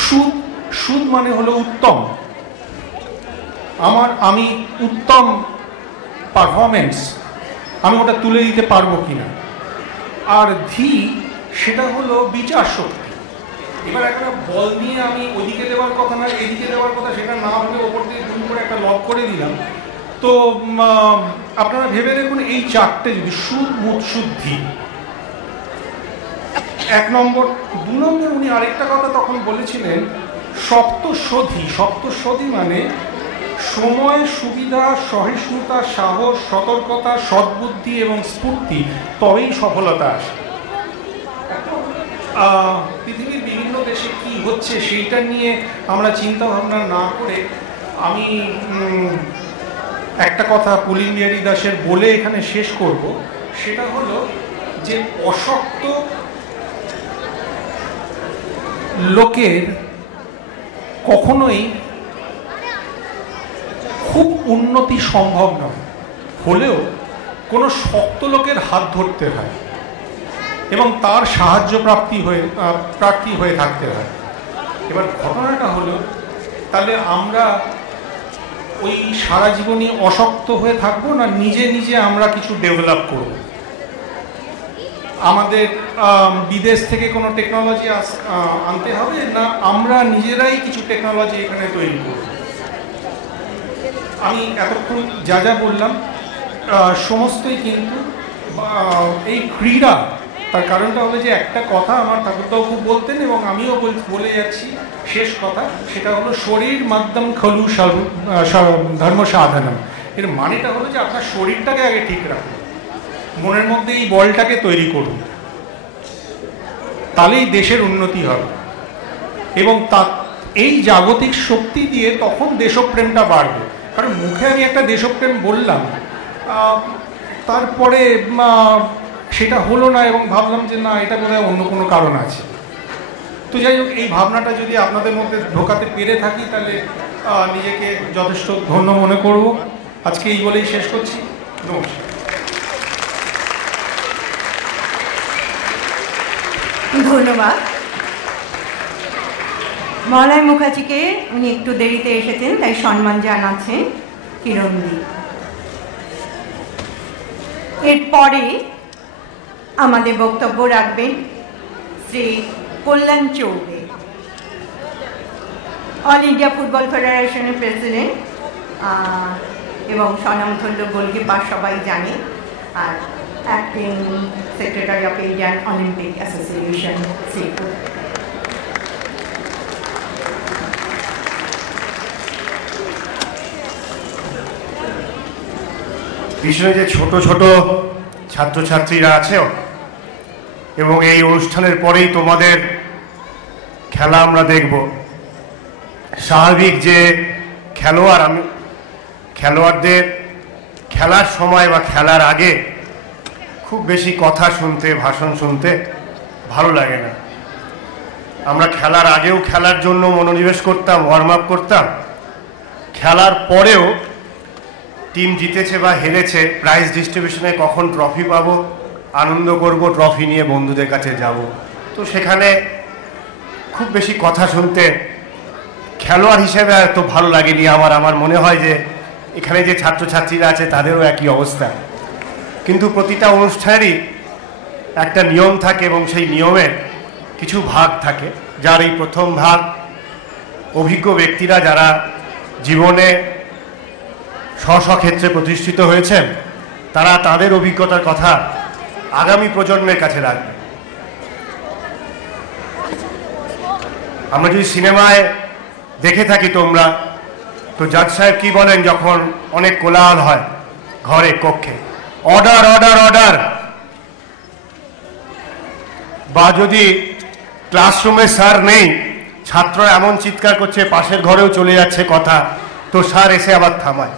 সুদ, সুদ মানে হলো উত্তম, আমি উত্তম পারফরমেন্স আমি ওটা তুলে দিতে পারবো কিনা। আর ধী, সেটা হলো বিচার শক্তি। এবার একটা বল নিয়ে আমি ওইদিকে দেওয়ার কথা না এদিকে দেওয়ার কথা সেটা না হলে ওপর দিয়ে দুম করে একটা লক করে দিলাম। তো আপনারা ভেবে দেখুন এই চারটে যদি সুদ, মুদ, শুদ্ধি 1 নম্বর। 2 নম্বর উনি আরেকটা কথা তখন বলেছিলেন সপ্তশোধী। সপ্তশোধী মানে সময়, সুবিধা, সহিষ্ণুতা, সাহস, সতর্কতা, সদ্বুদ্ধি এবং স্ফূর্তি, তবেই সফলতা আসে। পৃথিবীর বিভিন্ন দেশে কি হচ্ছে সেইটা নিয়ে আমরা চিন্তা ভাবনা না করে আমি একটা কথা পুলিন বিহারী দাসের বলে এখানে শেষ করব। সেটা হলো যে অশক্ত লোকের কখনোই খুব উন্নতি সম্ভব নয়, হলেও কোনো শক্ত লোকের হাত ধরতে হয় এবং তার সাহায্য প্রার্থী হয়ে থাকতে হয়। এবার ঘটনাটা হলো, তাহলে আমরা ওই সারা জীবনই অশক্ত হয়ে থাকবো, না নিজে নিজে আমরা কিছু ডেভেলপ করব? আমাদের বিদেশ থেকে কোনো টেকনোলজি আনতে হবে, না আমরা নিজেরাই কিছু টেকনোলজি এখানে তৈরি করব? আমি এতক্ষণ যা যা বললাম সমস্তই কিন্তু এই ক্রীড়া, তার কারণটা হলো যে একটা কথা আমার ঠাকুরদাও খুব বলতেন এবং আমিও বলে যাচ্ছি, শেষ কথা, সেটা হলো শরীর মাধ্যম খলু ধর্ম সাধনম। এর মানেটা হলো যে আপনার শরীরটাকে আগে ঠিক রাখুন, মনের মধ্যে এই বলটাকে তৈরি করুন, তাহলেই দেশের উন্নতি হবে এবং এই জাগতিক শক্তি দিয়ে তখন দেশপ্রেমটা বাড়বে। কারণ মুখে আমি একটা দেশপ্রেম বললাম, তারপরে সেটা হলো না এবং ভাবলাম যে না, এটা বোধহয় অন্য কোনো কারণ আছে। তো যাই হোক, এই ভাবনাটা যদি আপনাদের মধ্যে ঢোকাতে পেরে থাকি তাহলে নিজেকে যথেষ্ট ধন্য মনে করব। আজকে এই বলেই শেষ করছি। নমস্কার। ধন্যবাদ মলয় মুখার্জিকে। উনি একটু দেরিতে এসেছেন, তাই সম্মান জানাচ্ছেন কিরণদি। এরপরে আমাদের বক্তব্য রাখবেন Shri Kalyan Chaubey, all India football ফেডারেশনের প্রেসিডেন্ট এবং স্বনামধন্য গোলকিপার সবাই জানে, আর acting secretary of Indian Olympic association Shripur. পিছনে যে ছোট ছোট ছাত্রছাত্রীরা আছে এবং এই অনুষ্ঠানের পরেই তোমাদের খেলা আমরা দেখব, স্বাভাবিক যে খেলোয়াড়দের খেলার সময় বা খেলার আগে খুব বেশি কথা শুনতে, ভাষণ শুনতে ভালো লাগে না। আমরা খেলার আগেও খেলার জন্য মনোনিবেশ করতাম, ওয়ার্ম আপ করতাম, খেলার পরেও টিম জিতেছে বা হেরেছে, প্রাইজ ডিস্ট্রিবিউশনে কখন ট্রফি পাবো, আনন্দ করব, ট্রফি নিয়ে বন্ধুদের কাছে যাব। তো সেখানে খুব বেশি কথা শুনতে খেলোয়াড় হিসেবে এত ভালো লাগেনি আমার মনে হয় যে এখানে যে ছাত্রছাত্রীরা আছে তাদেরও একই অবস্থা। কিন্তু প্রতিটা অনুষ্ঠানেরই একটা নিয়ম থাকে এবং সেই নিয়মের কিছু ভাগ থাকে। যার এই প্রথম ভাগ, অভিজ্ঞ ব্যক্তিরা যারা জীবনে স্ব ক্ষেত্রে প্রতিষ্ঠিত হয়েছেন, তারা তাদের অভিজ্ঞতার কথা আগামী প্রজন্মের কাছে রাখবে। আমরা যদি সিনেমায় দেখে থাকি তোমরা, তো জাজ সাহেব কি বলেন যখন অনেক কোলাহল হয় ঘরে, কক্ষে, অর্ডার অর্ডার অর্ডার। বা যদি ক্লাসরুমে স্যার নেই, ছাত্র এমন চিৎকার করছে পাশের ঘরেও চলে যাচ্ছে কথা, তো স্যার এসে আবার থামায়।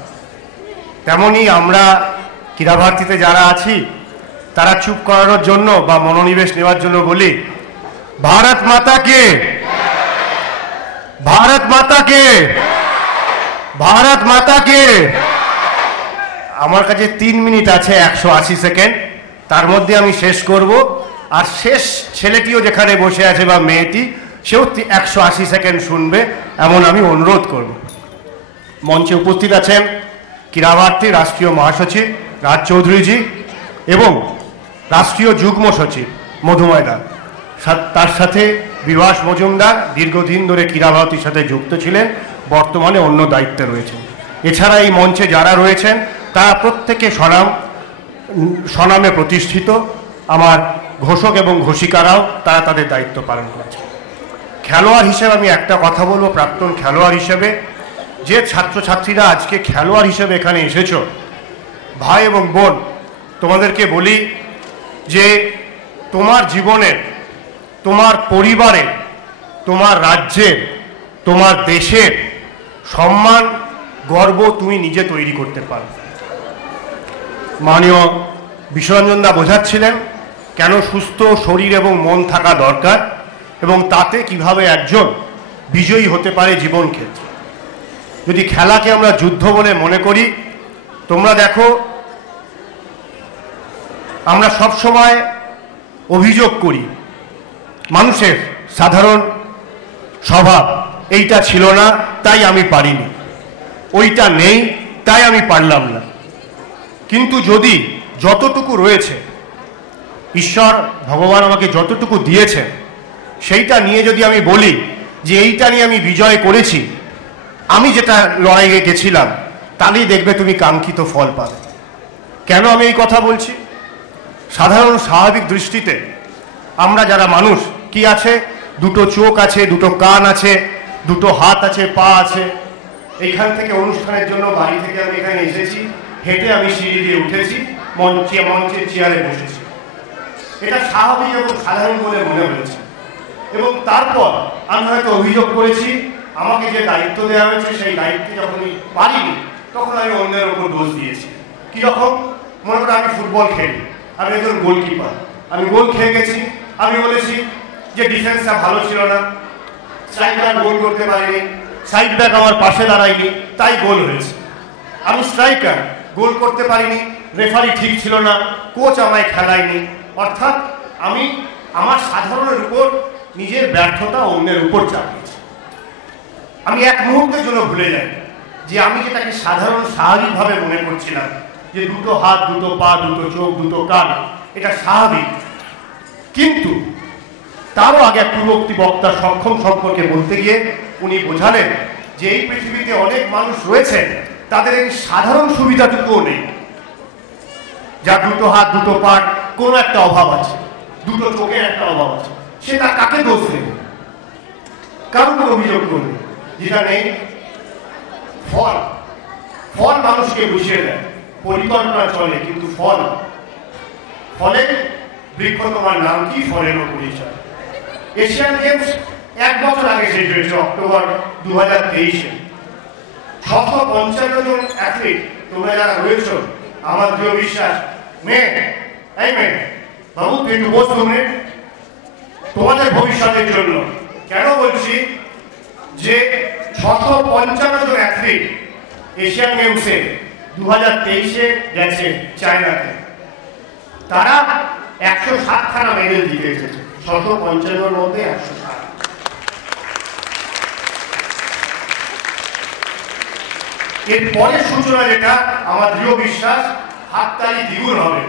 তেমনি আমরা ক্রীড়াভারতীতে যারা আছি তারা চুপ করানোর জন্য বা মনোনিবেশ নেওয়ার জন্য বলি, ভারত মাতা কে, ভারত মাতা কে, ভারত মাতা কে। আমার কাছে 3 মিনিট আছে, 180 সেকেন্ড, তার মধ্যে আমি শেষ করব। আর শেষ ছেলেটিও যেখানে বসে আছে বা মেয়েটি, সেও 180 সেকেন্ড শুনবে, এমন আমি অনুরোধ করব। মঞ্চে উপস্থিত আছেন ক্রীড়াভারতী রাষ্ট্রীয় মহাসচিব রাজ চৌধুরীজি এবং রাষ্ট্রীয় যুগ্ম সচিব মধুময় দা, তার সাথে বিভাস মজুমদার দীর্ঘদিন ধরে ক্রীড়াভারতীর সাথে যুক্ত ছিলেন, বর্তমানে অন্য দায়িত্বে রয়েছেন। এছাড়া এই মঞ্চে যারা রয়েছেন তারা প্রত্যেকে স্বনামে প্রতিষ্ঠিত, আমার ঘোষক এবং ঘোষিকারাও তারা তাদের দায়িত্ব পালন করছে। খেলোয়াড় হিসেবে আমি একটা কথা বলবো, প্রাক্তন খেলোয়াড় হিসেবে, যে ছাত্রছাত্রীরা আজকে খেলোয়াড় হিসেবে এখানে এসেছো, ভাই এবং বোন, তোমাদেরকে বলি যে তোমার জীবনের, তোমার পরিবারের, তোমার রাজ্যের, তোমার দেশের সম্মান, গর্ব তুমি নিজে তৈরি করতে পারো। মাননীয় বিশ্বরঞ্জন দা বোঝাচ্ছিলেন কেন সুস্থ শরীর এবং মন থাকা দরকার এবং তাতে কিভাবে একজন বিজয়ী হতে পারে জীবন ক্ষেত্রে। যদি খেলাকে আমরা যুদ্ধ বলে মনে করি, তোমরা দেখো আমরা সব সময় অভিযোগ করি, মানুষের সাধারণ স্বভাব, এইটা ছিল না তাই আমি পারিনি, ওইটা নেই তাই আমি পারলাম না। কিন্তু যদি যতটুকু রয়েছে, ঈশ্বর ভগবান আমাকে যতটুকু দিয়েছে, সেইটা নিয়ে যদি আমি বলি যে এইটা নিয়ে আমি বিজয় করেছি, আমি যেটা লড়াইয়ে গেছিলাম, তাহলেই দেখবে তুমি কাঙ্ক্ষিত ফল পাবে। কেন আমি এই কথা বলছি? সাধারণ স্বাভাবিক দৃষ্টিতে আমরা যারা মানুষ, কি আছে, দুটো চোখ আছে, দুটো কান আছে, দুটো হাত আছে, পা আছে। এইখান থেকে অনুষ্ঠানের জন্য বাড়ি থেকে আমি এখানে এসেছি, হেঁটে আমি সিঁড়ি দিয়ে উঠেছি, মঞ্চের চেয়ারে বসেছি। এটা স্বাভাবিক এবং সাধারণ বলে মনে হয়েছে। এবং তারপর আমি হয়তো অভিযোগ করেছি, আমাকে যে দায়িত্ব দেওয়া হয়েছে সেই দায়িত্বে যখন আমি পারিনি, তখন আমি অন্যের ওপর দোষ দিয়েছি। কীরকম? মনে করো আমি ফুটবল খেলি, আমি একজন গোলকিপার, আমি গোল খেয়ে গেছি, আমি বলেছি যে ডিফেন্সটা ভালো ছিল না, স্ট্রাইকার গোল করতে পারিনি, সাইড ব্যাক আমার পাশে দাঁড়ায়নি, তাই গোল হয়েছে। আমি স্ট্রাইকার, গোল করতে পারিনি, রেফারি ঠিক ছিল না, কোচ আমায় খেলায়নি। অর্থাৎ আমি আমার সাধারণের উপর নিজের ব্যর্থতা অন্যের উপর চাপিয়েছি। আমি এক মুহূর্তের জন্য ভুলে যাই যে আমি যেটাকে সাধারণ স্বাভাবিকভাবে মনে করছিলাম, যে দুটো হাত, দুটো পা, দুটো চোখ, দুটো কান, এটা স্বাভাবিক। কিন্তু তারও আগে পূর্ববর্তী বক্তা সক্ষম সম্পর্কে বলতে গিয়ে উনি বোঝালেন যে এই পৃথিবীতে অনেক মানুষ রয়েছেন তাদের এই সাধারণ সুবিধাটুকুও নেই, যার দুটো হাত, দুটো পা, কোনো একটা অভাব আছে, দুটো চোখের একটা অভাব আছে, সেটা কাকে দোষ দেবে? কারণ কোনো অভিযোগ করবে যেটা নেই। ফল ফল মানুষকে বুঝিয়ে দেয়, পরিকল্পনা চলে, কিন্তু ফলে বৃক্ষ তোমার নাম কি, ফলেরও পরিচয়। এশিয়ান গেমস 1 বছর আগে শেষ হয়েছে, অক্টোবর 2023-এ। 655 জন অ্যাথলিট, তোমরা যারা রয়েছ, আমার দৃঢ় বিশ্বাস, মেয়ে বাবু তুই একটু বস, তোমাদের ভবিষ্যতের জন্য। কেন বলছি যে 655 জন অ্যাথলিট এশিয়ান গেমসে 2023-এ গেছে চায়নাতে, তারা 107খানা মেডেল জিতে এসেছে। 655-এর মধ্যে 107। এর পরের সূচনা যেটা আমার দৃঢ় বিশ্বাস, হাততালি দ্বিগুণ হবে।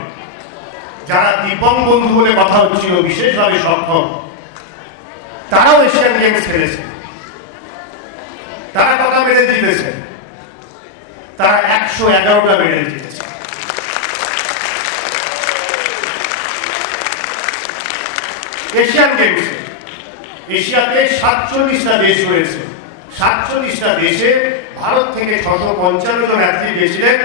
যারা দিব্যাঙ্গ বন্ধু বলে কথা হচ্ছিল, বিশেষভাবে সক্ষম, তারাও এশিয়ান গেমস খেলেছে। তারা কত মেডেল জিতেছে? তারা 111টা মেডেল জিতেছে। এশিয়ান গেমসে এশিয়াতে 47টা দেশ রয়েছে। 47টা দেশে ভারত থেকে 655 জন অ্যাথলিট গেছিলেন।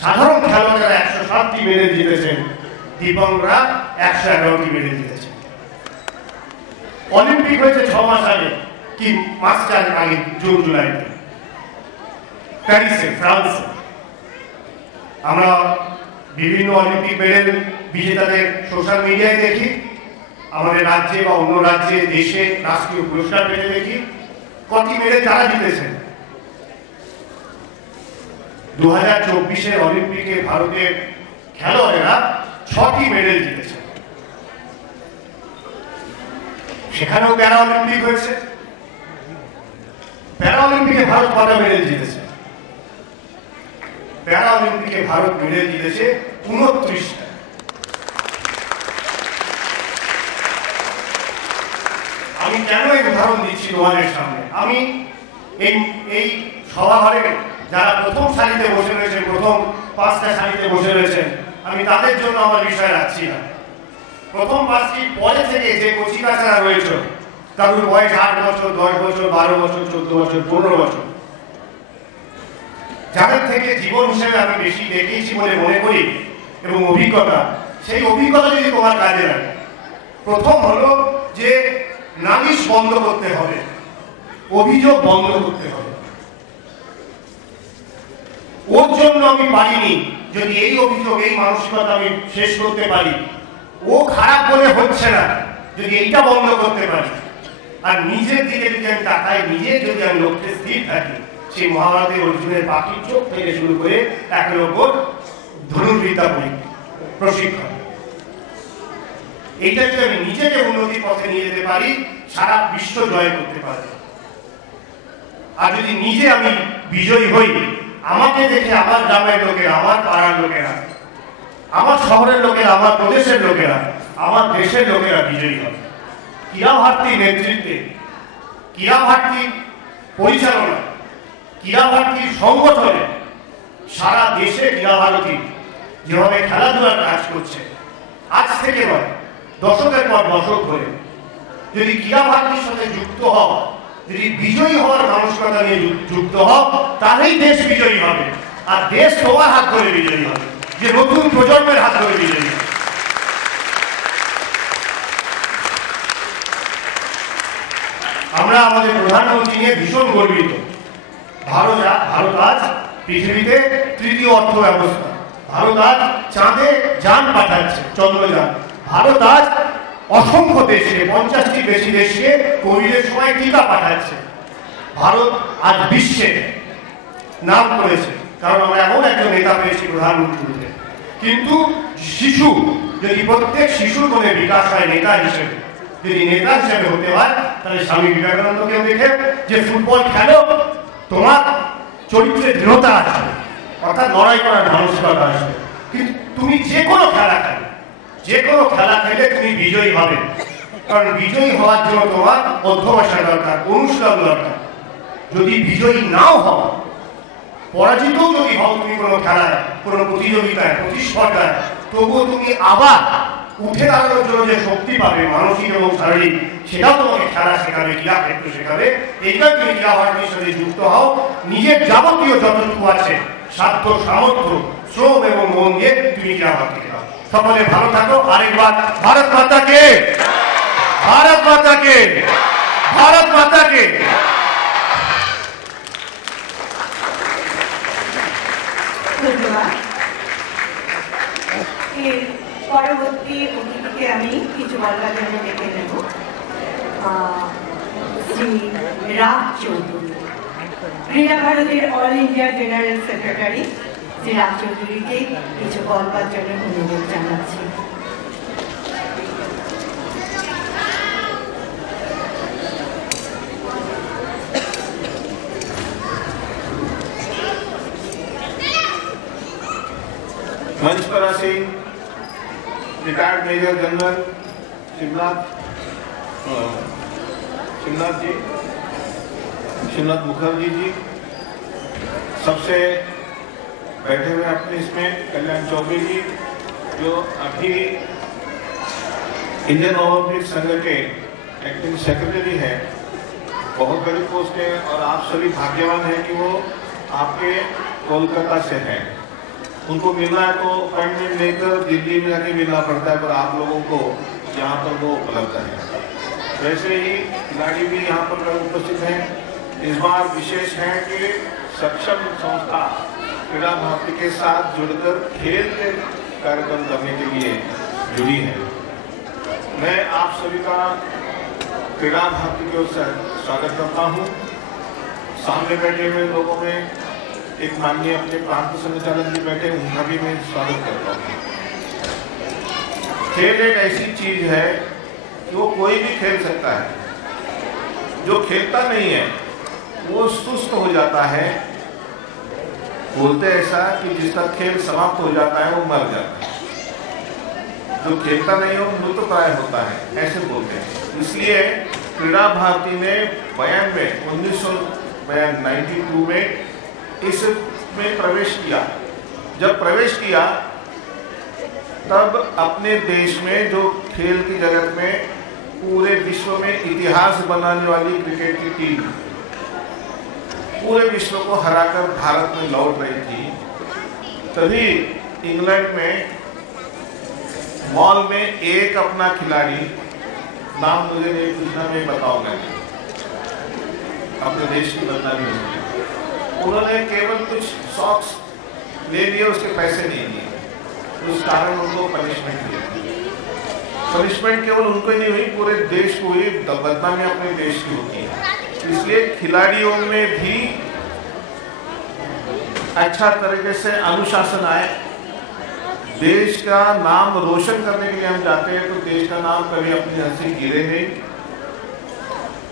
সাধারণ খেলোয়াড়রা 107টি মেডেল জিতেছেন, দিব্যাঙ্গরা 111টি মেডেল জিতেছেন। অলিম্পিক হয়েছে 6 মাস আগে, কি মাস 4 আগে, জুন জুলাইতে প্যারিসে, ফ্রান্সে। আমরা বিভিন্ন অলিম্পিক মেডেল বিজেতাদের সোশ্যাল মিডিয়ায় দেখি, আমাদের রাজ্যে বা অন্য রাজ্যে, দেশে রাষ্ট্রীয় পুরস্কার পেতে দেখি। কটি মেডেল তারা জিতেছেন? 2024-এর অলিম্পিকে ভারতের খেলোয়াড়েরা 6টি মেডেল জিতেছে। সেখানেও প্যারা অলিম্পিক হয়েছে। প্যারা অলিম্পিকে ভারত কটা মেডেল জিতেছে? প্যারা অলিম্পিকে ভারত মেডেল জিতেছে 29টা। আমি কেন এই উদাহরণ দিচ্ছি তোমাদের সামনে? আমি এই সভাঘরে যারা প্রথম সারিতে বসে রয়েছে, প্রথম 5টা সারিতে বসে রয়েছেন, আমি তাদের জন্য আমার বিষয় রাখছি না। প্রথম 5টি পরে থেকে যে কচিকাচারা রয়েছে, তাদের বয়স 8 বছর, 10 বছর, 12 বছর, 14 বছর, 15 বছর, যাদের থেকে জীবন হিসেবে আমি বেশি দেখিয়েছি বলে মনে করি এবং অভিজ্ঞতা, সেই অভিজ্ঞতা যদি তোমার কাজে লাগে, প্রথম হলো যে নালিশ বন্ধ করতে হবে, অভিযোগ বন্ধ করতে হবে। ওর জন্য আমি পারিনি, যদি এই অভিযোগ, এই মানসিকতা আমি শেষ করতে পারি, ও খারাপ বলে হচ্ছে না, যদি এইটা বন্ধ করতে পারি, আর নিজের দিকে যদি আমি তাকাই, নিজের যদি আমি লক্ষ্যে স্থির থাকি, সেই মহাভারতের অর্জুনের পাখির চোখ থেকে শুরু করে একের ওপর ধনুর্বিদ্যা প্রশিক্ষণ, এইটা যদি আমি নিজেকে উন্নতির পথে নিয়ে যেতে পারি, সারা বিশ্ব জয় করতে পারি। আর যদি নিজে আমি বিজয়ী হই, আমাকে দেখে আমার গ্রামের লোকেরা, আমার পাড়ার লোকেরা, আমার শহরের লোকেরা, আমার প্রদেশের লোকেরা, আমার দেশের লোকেরা বিজয়ী হবে। ক্রীড়া ভারতীর নেতৃত্বে, ক্রীড়া ভারতীর পরিচালনা, ক্রীড়া ভারতীর সংগঠনে সারা দেশে ক্রীড়া ভারতী যেভাবে খেলাধুলার কাজ করছে, আজ থেকে নয়, দশকের পর দশক ধরে, যদি ক্রীড়া ভারতীর সাথে যুক্ত হও, যদি বিজয়ী হওয়ার মানসিকতা নিয়ে যুক্ত হও, তাহলেই দেশ বিজয়ী হবে। আর দেশ তোমার হাত ধরে বিজয়ী হবে, যে নতুন প্রজন্মের হাত ধরে বিজয়ী হবে। আমরা আমাদের প্রধানমন্ত্রী নিয়ে ভীষণ গর্বিত। ভারত আজ পৃথিবীতে তৃতীয় অর্থ ব্যবস্থা। ভারত আজ চাঁদে যান পাঠাচ্ছে, চন্দ্রযান। ভারত আজ অসংখ্য দেশে, 50টি বেশি দেশকে কোভিডের সময় টিকা পাঠাচ্ছে। ভারত আজ বিশ্বে নাম করেছে, কারণ আমরা এমন একজন নেতা পেয়েছি প্রধানমন্ত্রী। কিন্তু শিশু, যদি প্রত্যেক শিশুর মনে বিকাশ হয় নেতা হিসেবে, যদি নেতা হিসেবে হতে হয়, তাহলে স্বামী বিবেকানন্দকেও দেখে যে ফুটবল খেলো, তোমার চরিত্রে দৃঢ়তা আসবে, অর্থাৎ লড়াই করার মানসিকতা আসবে। কিন্তু তুমি যে কোনো খেলা খেলো, যে কোনো খেলা খেলে তুমি বিজয়ী হবে, কারণ বিজয়ী হওয়ার জন্য তোমার অধ্যবসায় দরকার, অনুশীলন দরকার। যদি বিজয়ী নাও হও, পরাজিতও যদি হও তুমি কোনো খেলায়, কোনো প্রতিযোগিতায়, প্রতিস্পর্ধায়, তবুও তুমি আবার উঠে দাঁড়ানোর জন্য যে শক্তি পাবে, মানসিক এবং শারীরিক, সেটাও তোমাকে খেলা শেখাবে, ক্রীড়া ক্ষেত্র শেখাবে। এইটা তুমি ক্রীড়া ভারতীর সাথে যুক্ত হও, নিজের যাবতীয় যতটুকু আছে সাধ্য, সামর্থ্য, শ্রম এবং মন দিয়ে তুমি ক্রীড়া ভারতীকে দাও। সকলে ভালো থাকো। আরেকবার ভারত মাতাকে, ভারত মাতাকে, ভারত মাতাকে। ধন্যবাদ। এর পরবর্তী অতিথিকে আমি কিছু বলার জন্য ডেকে নেব, শ্রী রাজ চৌধুরী, ক্রীড়া ভারতের all India general secretary. Shri Raj চৌধুরীকে কিছু বলবার জন্য অনুরোধ জানাচ্ছি। मंच पर आसीन retired major general Shivnath Mukherjee ji, सबसे बैठे हुए अपने इसमें कल्याण चौबे जी, जो अभी इंडियन ओलंपिक संघ के एक्टिंग सेक्रेटरी है, बहुत बड़ी पोस्ट है और आप सभी भाग्यवान हैं कि वो आपके कोलकाता से हैं। उनको मिलना है तो अपॉइंटमेंट लेकर दिल्ली में जाके मिलना पड़ता है, पर आप लोगों को यहाँ पर वो उपलब्ध है। वैसे ही खिलाड़ी भी यहाँ पर उपस्थित हैं। इस बार विशेष है कि सक्षम संस्था क्रीड़ा भारती के साथ जुड़कर खेल के कार्यक्रम करने के लिए जुड़ी है। मैं आप सभी का क्रीड़ा भारती की ओर से स्वागत करता हूँ। सामने बैठे हुए लोगों में एक माननीय अपने प्रांत संचालक जी बैठे, उनका भी मैं स्वागत करता हूँ। खेल एक ऐसी चीज है कि वो कोई भी खेल सकता है। जो खेलता नहीं है वो सुस्त हो जाता है। बोलते ऐसा कि जिसका खेल समाप्त हो जाता है वो मर जाता है। जो खेलता नहीं हो मृतप्राय होता है, ऐसे बोलते हैं। इसलिए क्रीड़ा भारती ने बयान में 1992 में इसमें प्रवेश किया। जब प्रवेश किया तब अपने देश में जो खेल की जगत में पूरे विश्व में इतिहास बनाने वाली क्रिकेट की टीम पूरे विश्व को हराकर भारत में लौट रही थी, तभी इंग्लैंड में मॉल में एक अपना खिलाड़ी, नाम मुझे नहीं पूछना, मैं बताऊंगा, अपने देश की बदनामी होगी। उन्होंने केवल कुछ सॉक्स ले लिए, उसके पैसे नहीं दिए, उस कारण उनको पनिशमेंट दिया। पनिशमेंट केवल उनको ही नहीं हुई, पूरे देश को हुई। बदनामी अपने देश की होती है। इसलिए खिलाड़ियों में भी अच्छा तरीके से अनुशासन आए। देश का नाम रोशन करने के लिए हम जाते हैं तो देश का नाम कभी अपनी हंसी गिरे नहीं।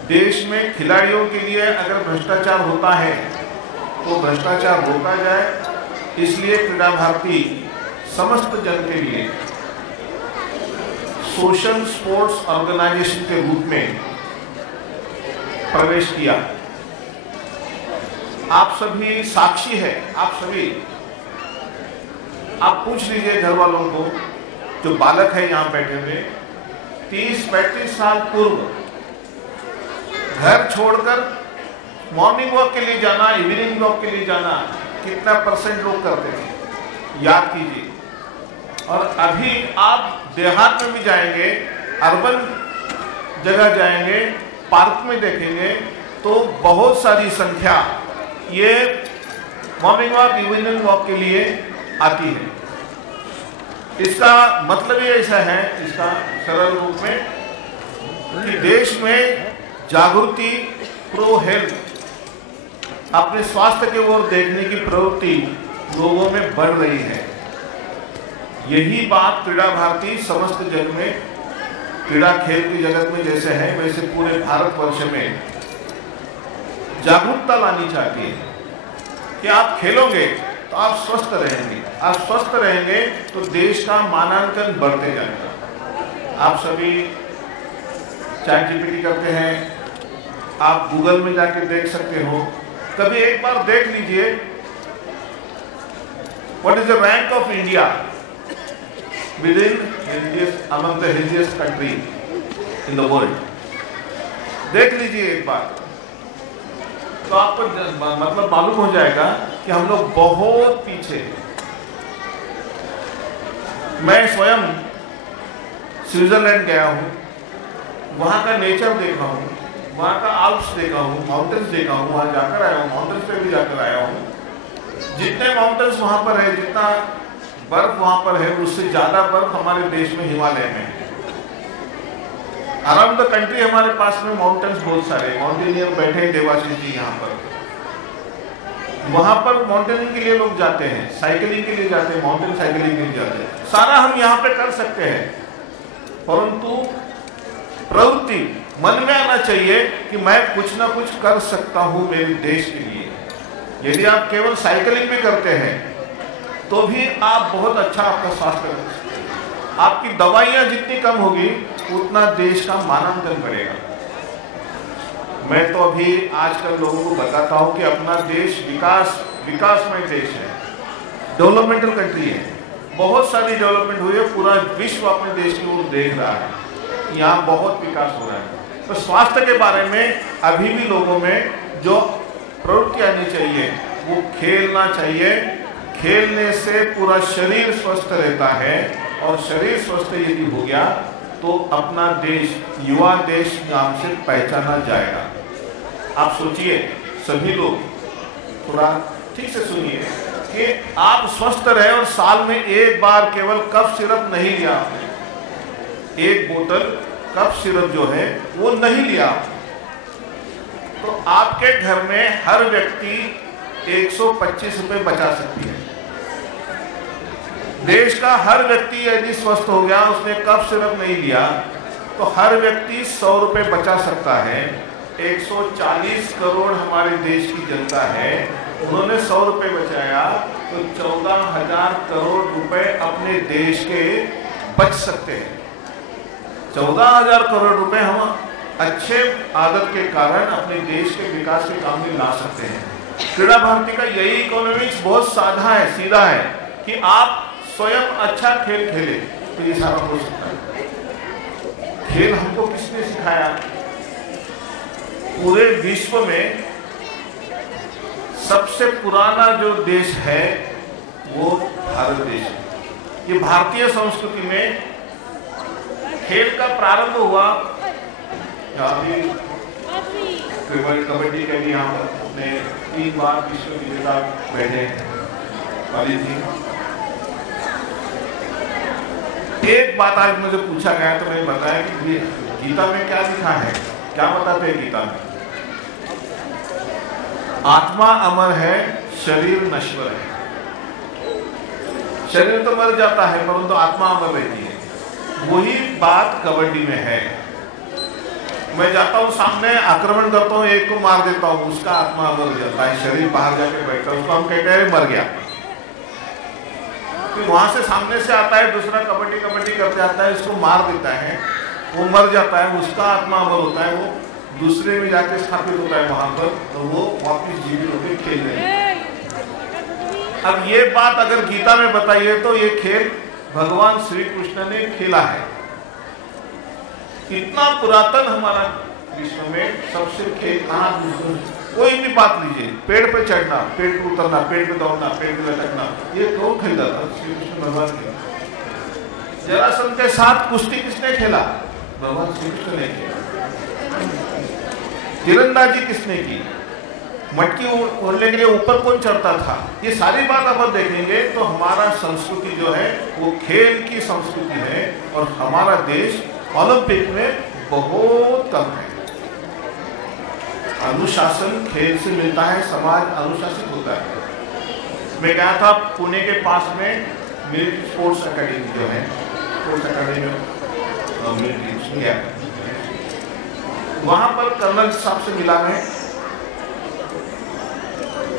देश में खिलाड़ियों के लिए अगर भ्रष्टाचार होता है तो भ्रष्टाचार रोका जाए। इसलिए क्रीड़ा भारती समस्त जन के लिए सोशल स्पोर्ट्स ऑर्गेनाइजेशन के रूप में प्रवेश किया। आप सभी साक्षी है। आप सभी आप पूछ लीजिए घर वालों को, जो बालक है यहाँ बैठे हुए, 30-35 साल पूर्व घर छोड़कर मॉर्निंग वॉक के लिए जाना, इवनिंग वॉक के लिए जाना कितना % लोग करते थे, याद कीजिए। और अभी आप देहात में भी जाएंगे, अर्बन जगह जाएंगे, पार्क में देखेंगे तो बहुत सारी संख्या ये मॉर्निंग वॉक इवनिंग वॉक के लिए आती है। इसका मतलब ये ऐसा है, इसका सरल रूप में, कि देश में जागृति प्रो हेल्थ, अपने स्वास्थ्य की ओर देखने की प्रवृत्ति लोगों में बढ़ रही है। यही बात क्रीड़ा भारती समस्त जग में, क्रीड़ा खेल की जगत में जैसे है वैसे पूरे भारतवर्ष में जागरूकता लानी चाहती है कि आप खेलोगे तो आप स्वस्थ रहेंगे, आप स्वस्थ रहेंगे तो देश का मानांकन बढ़ते जाएगा। आप सभी चैट जीपीटी करते हैं, आप गूगल में जाके देख सकते हो, कभी एक बार देख लीजिए what is the rank of India among the healthiest country in the world। देख लीजिए एक बार, तो आपको मतलब मालूम हो जाएगा कि हम लोग बहुत पीछे हैं। मैं स्वयं स्विट्जरलैंड गया हूँ, वहाँ का नेचर देखा हूँ, वहाँ का आल्प्स देखा हूँ, माउंटेन्स देखा हूँ, वहाँ जाकर आया हूँ, माउंटेन्स पे भी जाकर आया हूँ। जितने माउंटेन्स वहाँ पर है, जितना बर्फ वहाँ पर है, उससे ज्यादा बर्फ हमारे देश में हिमालय में है। अराउंड द कंट्री हमारे पास में माउंटेन्स बहुत सारे, माउंटेनियर बैठे हैं देवाशीष जी यहाँ पर। वहाँ पर माउंटेनिंग के लिए लोग जाते हैं, साइकिलिंग के लिए जाते हैं, माउंटेन साइकिलिंग के लिए जाते हैं। सारा हम यहाँ पे कर सकते हैं, परंतु प्रवृत्ति मन में आना चाहिए कि मैं कुछ ना कुछ कर सकता हूँ मेरे देश के लिए। यदि आप केवल साइकिलिंग भी करते हैं तो भी आप बहुत अच्छा आपका स्वास्थ्य रहेगा। आपकी दवाइयाँ जितनी कम होगी उतना देश का मानांकन बढ़ेगा। मैं तो अभी आजकल लोगों को बताता हूँ कि अपना देश विकासमय देश है, डेवलपमेंटल कंट्री है, बहुत सारी डेवलपमेंट हुई है, पूरा विश्व अपने देश की ओर देख रहा है, यहाँ बहुत विकास हो रहा है। तो स्वास्थ्य के बारे में अभी भी लोगों में जो प्रवृत्ति आनी चाहिए वो खेलना चाहिए। खेलने से पूरा शरीर स्वस्थ रहता है और शरीर स्वस्थ यदि हो गया तो अपना देश युवा देश नाम से पहचाना जाएगा। आप सोचिए, सभी लोग थोड़ा ठीक से सुनिए कि आप स्वस्थ रहे और साल में एक बार केवल कफ सिरप नहीं लिया आपने, एक बोतल कफ सिरप जो है वो नहीं लिया, तो आपके घर में हर व्यक्ति 125 रुपए बचा सकती है। देश का हर व्यक्ति यदि स्वस्थ हो गया, उसने कफ सिरप नहीं लिया, तो हर व्यक्ति 100 रुपए बचा सकता है। 140 करोड़ हमारे देश की जनता है, उन्होंने 100 रुपए बचाया तो 14,000 करोड़ रुपए अपने देश के बच सकते हैं। 14,000 करोड़ रुपए हम अच्छे आदत के कारण अपने देश के विकास के काम में ला सकते हैं। क्रीड़ा भारती का यही इकोनॉमिक्स बहुत साधा है, सीधा है कि आप स्वयं अच्छा खेल खेले तो ये सारा हो सकता है। खेल हमको किसने सिखाया? पूरे विश्व में सबसे पुराना जो देश है वो भारत देश है। ये भारतीय संस्कृति में खेल का प्रारंभ हुआ, कबड्डी के लिए यहाँ पर अपने 3 बार विश्व विजेता बैठे वाली थी। एक बात आज मुझे पूछा गया तो मैंने बताया कि गीता में क्या लिखा है, क्या बताते हैं गीता में? आत्मा अमर है, शरीर नश्वर है। शरीर तो मर जाता है परंतु आत्मा अमर रहती है। वही बात कबड्डी में है। मैं जाता हूँ सामने, आक्रमण करता हूँ, एक को मार देता हूँ, उसका आत्मा अमर हो जाता है, शरीर बाहर जाके बैठता है, उसको हम कहते हैं मर गया। तो वहां से सामने से आता है दूसरा, कबड्डी करते आता है, उसको मार देता है, वो मर जाता है, उसका आत्मा अमर होता है, वो दूसरे में जाके स्थापित होता है वहां पर, तो वो वापिस जीवित होकर खेल रहे हैं। अब ये बात अगर गीता में बताइए तो ये खेल भगवान श्री कृष्ण ने खेला है। इतना पुरातन हमारा विश्व में सबसे खेल कहाँ? कोई भी बात लीजिए, पेड़ पे चढ़ना, पेड़ पे उतरना, पेड़ पे दौड़ना, पेड़ पे लटकना, ये कौन खेलता था? श्री कृष्ण भगवान ने। जरासंध के साथ कुश्ती किसने खेला? भगवान श्री कृष्ण ने खेला। तीरंदाजी किसने की? मटकी उड़ने के लिए ऊपर कौन चढ़ता था, ये सारी बात अब देखेंगे तो हमारा संस्कृति जो है वो खेल की संस्कृति है और हमारा देश ओलंपिक में बहुत कम है। अनुशासन खेल से मिलता है, समाज अनुशासित होता है। मैं गया था पुणे के पास में मिलिट्री स्पोर्ट्स एकेडमी जो है, स्पोर्ट्स एकेडमी में मिलिट्री गया, वहां पर कर्नल साहब से मिला मैं।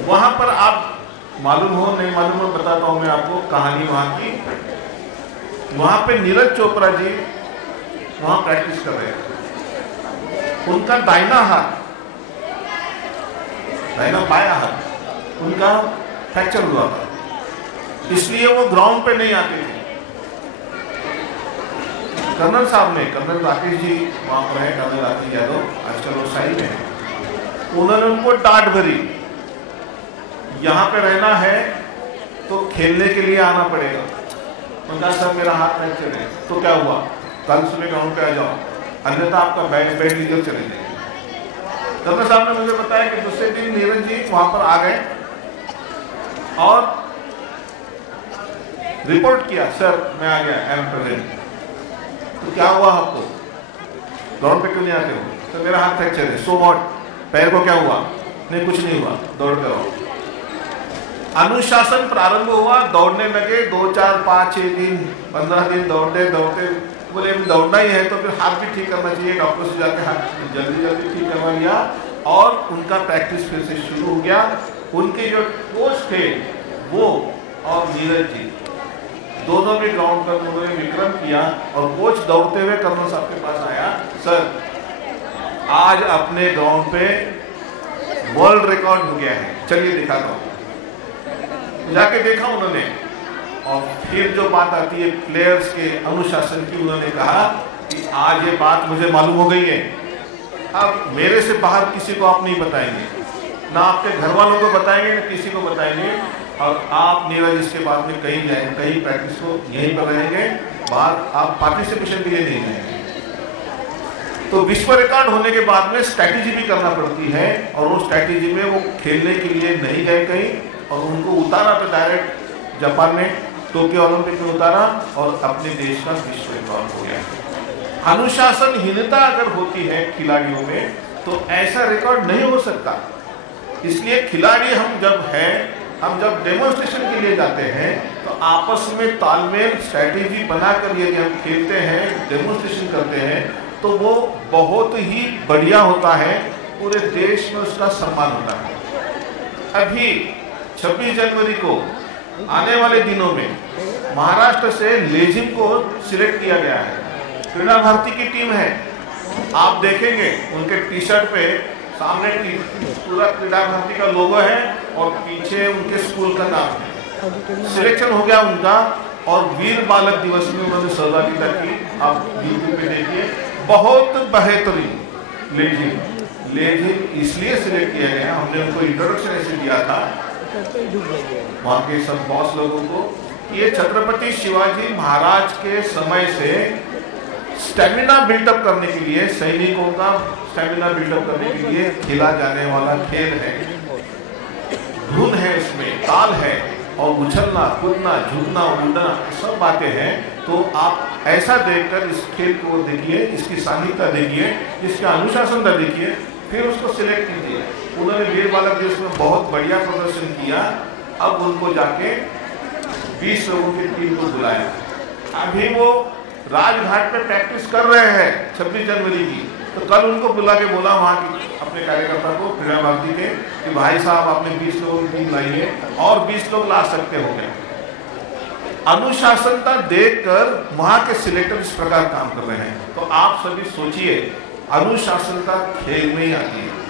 वहां पर आप मालूम हो नहीं मालूम हो बताता हूं मैं आपको कहानी वहां की। वहां पे नीरज चोपड़ा जी वहां प्रैक्टिस कर रहे थे। उनका दाहिना बायां हाथ उनका फ्रैक्चर हुआ था, इसलिए वो ग्राउंड पे नहीं आते थे। कर्नल साहब ने, कर्नल राकेश जी वहां पर है, कर्नल राकेश यादव, आजकल वो साइड में है, उन्होंने उनको डांट भरी, यहाँ पे रहना है तो खेलने के लिए आना पड़ेगा। उनका सर मेरा हाथ फ्रैक्चर है, तो क्या हुआ, कल सुबह ग्राउंड पे आ जाओ, अन्यथा आपका बेड लीगल चले जाएंगे। कर्नल साहब ने मुझे बताया कि दूसरे दिन नीरज जी वहां पर आ गए और रिपोर्ट किया, सर मैं आ गया, आई एम प्रेजेंट। तो क्या हुआ आपको, ग्राउंड पे क्यों नहीं आते हो? तो मेरा हाथ फ्रैक्चर है। सो व्हाट, पैर को क्या हुआ? नहीं कुछ नहीं हुआ, दौड़ कर आओ। अनुशासन प्रारंभ हुआ, दौड़ने लगे, 2 4 5 6 दिन 15 दिन दौड़ते दौड़ते बोले दौड़ना ही है तो फिर हाथ भी ठीक करना चाहिए, डॉक्टर से जाकर हाथ जल्दी ठीक करवा लिया और उनका प्रैक्टिस फिर से शुरू हो गया। उनके जो कोच थे वो और नीरज जी दोनों भी ग्राउंड पर उन्होंने विक्रम किया और कोच दौड़ते हुए कर्नल साहब के पास आया, सर आज अपने ग्राउंड पे वर्ल्ड रिकॉर्ड हो गया है, चलिए दिखाता हूँ। जाके देखा उन्होंने और फिर जो बात आती है प्लेयर्स के अनुशासन की, उन्होंने कहा कि आज ये बात मुझे मालूम हो गई है, अब मेरे से बाहर किसी को आप नहीं बताएंगे, ना आपके घर वालों को बताएंगे ना किसी को बताएंगे, और आप नीरज इसके बाद में कहीं जाएंगे, कहीं प्रैक्टिस को यहीं पर रहेंगे, बाहर आप पार्टिसिपेशन के लिए नहीं जाएंगे। तो विश्व रिकॉर्ड होने के बाद में स्ट्रैटेजी भी करना पड़ती है और वो स्ट्रैटेजी में वो खेलने के लिए नहीं गए कहीं और उनको उतारा तो डायरेक्ट जापान में टोक्यो ओलंपिक में उतारा और अपने देश का विश्व रिकॉर्ड हो गया। अनुशासनहीनता अगर होती है खिलाड़ियों में तो ऐसा रिकॉर्ड नहीं हो सकता। इसलिए खिलाड़ी हम जब डेमोन्स्ट्रेशन के लिए जाते हैं तो आपस में तालमेल स्ट्रैटेजी बनाकर यदि हम खेलते हैं, डेमोन्स्ट्रेशन करते हैं तो वो बहुत ही बढ़िया होता है, पूरे देश में उसका सम्मान होता है। अभी 26 जनवरी को आने वाले दिनों में महाराष्ट्र से लेजिम को सिलेक्ट किया गया है, क्रीड़ा भारती की टीम है। आप देखेंगे उनके टी शर्ट पे सामने पूरा क्रीड़ा भारती का लोगो है और पीछे उनके स्कूल का नाम है। सिलेक्शन हो गया उनका और वीर बालक दिवस में उन्होंने सहभागिता की। आप यूट्यूब पे देखिए, बहुत बेहतरीन लेजिम इसलिए सिलेक्ट किया गया, हमने उनको इंट्रोडक्शन ऐसे दिया था वहाँ के सब बॉस लोगों को, ये छत्रपति शिवाजी महाराज के समय से स्टेमिना बिल्डअप करने के लिए, सैनिकों का स्टेमिना बिल्डअप करने के लिए खेला जाने वाला खेल है। धुन है, इसमें ताल है और उछलना कूदना झूलना उड़ना सब बातें हैं। तो आप ऐसा देखकर इस खेल को देखिए, इसकी साहित्यता देखिए, इसका अनुशासनता देखिए, फिर उसको सिलेक्ट कीजिए। उन्होंने वीर बालक देश में बहुत बढ़िया प्रदर्शन किया। अब उनको जाके 20 लोगों की टीम को बुलाया। अभी वो राजघाट पे प्रैक्टिस कर रहे हैं 26 जनवरी की, तो कल उनको बुला के बोला वहाँ की अपने कार्यकर्ता को क्रीड़ा भारती के कि भाई साहब आपने 20 लोगों की टीम लाई है और 20 लोग ला सकते हो गए। अनुशासनता देखकर वहाँ के सिलेक्टर इस प्रकार काम कर रहे हैं। तो आप सभी सोचिए, अनुशासनता खेल में ही आती है।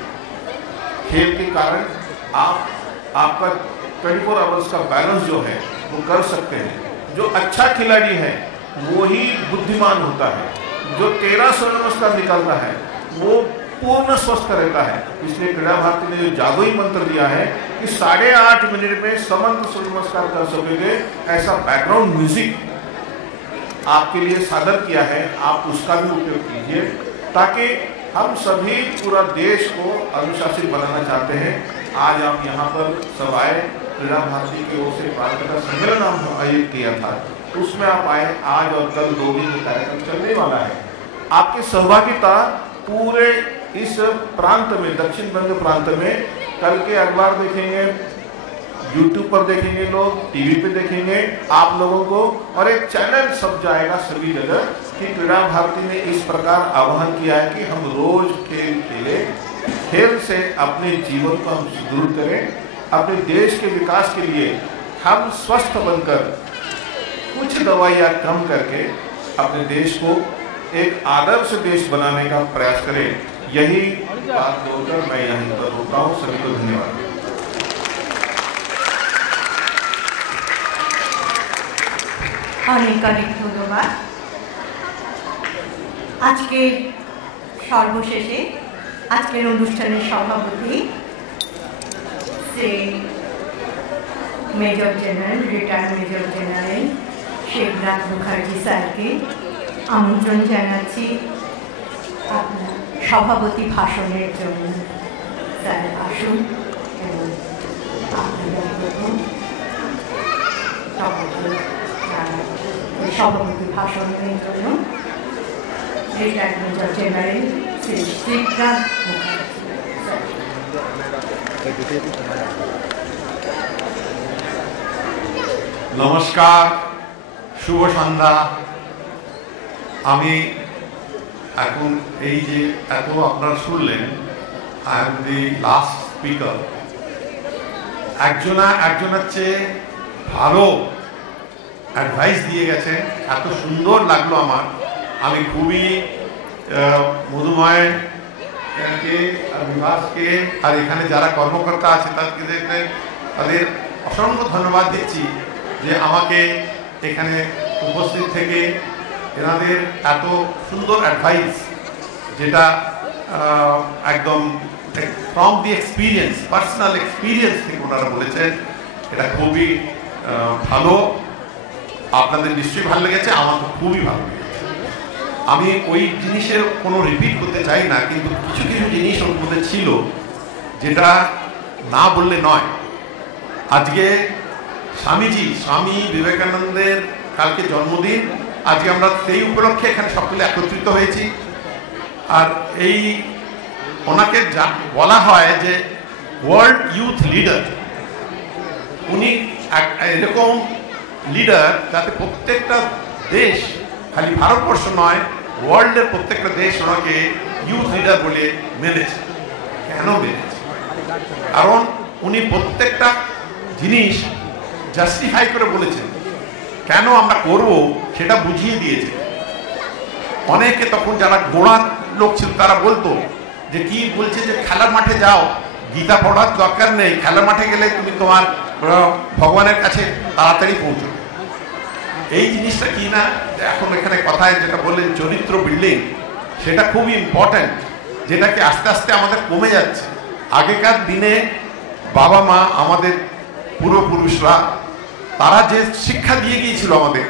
खेल के कारण आपका 24 आवर्स का बैलेंस जो है वो कर सकते हैं। जो अच्छा खिलाड़ी है वो ही बुद्धिमान होता है, जो 13 सूर्य नमस्कार निकलता है वो पूर्ण स्वस्थ रहता है। इसलिए क्रीड़ा भारती ने जो जादुई मंत्र दिया है कि 8.5 मिनट में समंत सूर्य नमस्कार कर सकोगे, ऐसा बैकग्राउंड म्यूजिक आपके लिए सादर किया है। आप उसका भी उपयोग कीजिए ताकि हम सभी पूरा देश को अनुशासित बनाना चाहते हैं। आज आप यहाँ पर सब आए। क्रीड़ा भारती की ओर से प्रार्थना सम्मेलन हम आयोजित किया था, उसमें आप आए। आज और कल 2 दिन का कार्यक्रम चलने वाला है। आपकी सहभागिता पूरे इस प्रांत में, दक्षिण बंग प्रांत में, कल के अखबार देखेंगे, यूट्यूब पर देखेंगे, लोग टीवी पे देखेंगे आप लोगों को, और एक चैनल सब जाएगा सभी जगह कि क्रीड़ा भारती ने इस प्रकार आह्वान किया है कि हम रोज खेल खेले, खेल से अपने जीवन को हम सुदृढ़ करें, अपने देश के विकास के लिए हम स्वस्थ बनकर कुछ दवाइयाँ कम करके अपने देश को एक आदर्श देश बनाने का प्रयास करें। यही बात बोलकर मैं यहीं पर रुकता हूँ। सभी को धन्यवाद। অনেক অনেক ধন্যবাদ। আজকে সর্বশেষে আজকের অনুষ্ঠানের সভাপতি Shri major general, retired major general Shibnath Mukherjee স্যারকে আমন্ত্রণ জানাচ্ছি আপনার সভাপতি ভাষণের জন্য। স্যার আসুন এবং সভাপতি ভাষণের জন্য retired major general Shri Shibnath Mukherjee. নমস্কার, শুভ সন্ধ্যা। আমি এখন এই যে এত আপনারা শুনলেন, I am the last speaker. একজনের চেয়ে ভালো অ্যাডভাইস দিয়ে গেছে, এত সুন্দর লাগলো আমার। আমি খুবই মধুময়কে আর বিভাসকে আর এখানে যারা কর্মকর্তা আছে তাদের অসংখ্য ধন্যবাদ দিচ্ছি যে আমাকে এখানে উপস্থিত থেকে এনাদের এত সুন্দর অ্যাডভাইস, যেটা একদম from the experience, personal experience থেকে ওনারা বলেছেন, এটা খুবই ভালো। আপনাদের নিশ্চয়ই ভালো লেগেছে, আমার তো খুবই ভালো লেগেছে। আমি ওই জিনিসের কোনো রিপিট করতে চাই না, কিন্তু কিছু কিছু জিনিস ওর মধ্যে ছিল যেটা না বললে নয়। আজকে স্বামী বিবেকানন্দের কালকে জন্মদিন, আজকে আমরা সেই উপলক্ষে এখানে সকলে একত্রিত হয়েছি। আর এই ওনাকে যা বলা হয় যে ওয়ার্ল্ড ইউথ লিডার, উনি এরকম লিডার যাতে প্রত্যেকটা দেশ, খালি ভারতবর্ষ নয়, ওয়ার্ল্ডের প্রত্যেকটা দেশ ওনাকে ইউথ লিডার বলে মেনেছে। কেন মেনেছে? কারণ উনি প্রত্যেকটা জিনিস জাস্টিফাই করে বলেছেন, কেন আমরা করব সেটা বুঝিয়ে দিয়েছে। অনেকে তখন যারা গোড়ার লোক ছিল তারা বলতো যে কি বলছে যে খেলার মাঠে যাও, গীতা পড়ার দরকার নেই, খেলার মাঠে গেলে তুমি তোমার ভগবানের কাছে তাড়াতাড়ি পৌঁছো। এই জিনিসটা কি না, এখন এখানে কথায় যেটা বললেন চরিত্র বিল্ডিং, সেটা খুবই ইম্পর্ট্যান্ট, যেটাকে আস্তে আস্তে আমাদের কমে যাচ্ছে। আগেকার দিনে বাবা মা, আমাদের পূর্বপুরুষরা, তারা যে শিক্ষা দিয়ে গিয়েছিল আমাদের,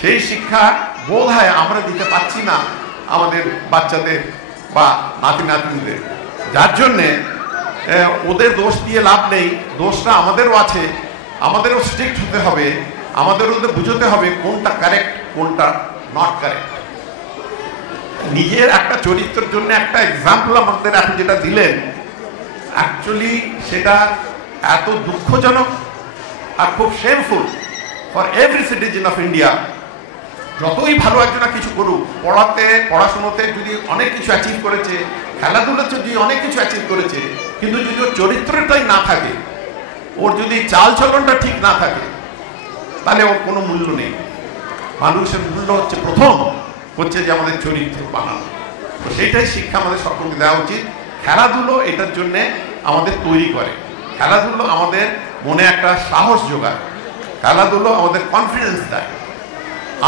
সেই শিক্ষা বোধ হয় আমরা দিতে পারছি না আমাদের বাচ্চাদের বা নাতি নাতনিদের। যার জন্যে ওদের দোষ দিয়ে লাভ নেই, দোষটা আমাদেরও আছে। আমাদেরও স্ট্রিক্ট হতে হবে, আমাদেরও বুঝতে হবে কোনটা কারেক্ট কোনটা নট কারেক্ট। নিজের একটা চরিত্রের জন্য একটা এক্সাম্পল আমাদের এখন যেটা দিলেন, অ্যাকচুয়ালি সেটা এত দুঃখজনক আর খুব shameful for every citizen of India. যতই ভালো একজনা কিছু করুক, পড়াশোনাতে যদি অনেক কিছু অ্যাচিভ করেছে, খেলাধুলাতে যদি অনেক কিছু অ্যাচিভ করেছে, কিন্তু যদি ওর চরিত্রটাই না থাকে, ওর যদি চালচলনটা ঠিক না থাকে, তাহলে ওর কোনো মূল্য নেই। মানুষের মূল্য হচ্ছে প্রথম হচ্ছে যে আমাদের চরিত্র বানানো। তো সেইটাই শিক্ষা আমাদের সকলকে দেওয়া উচিত। খেলাধুলো এটার জন্যে আমাদের তৈরি করে, খেলাধুলো আমাদের মনে একটা সাহস যোগায়, খেলাধুলো আমাদের কনফিডেন্স দেয়।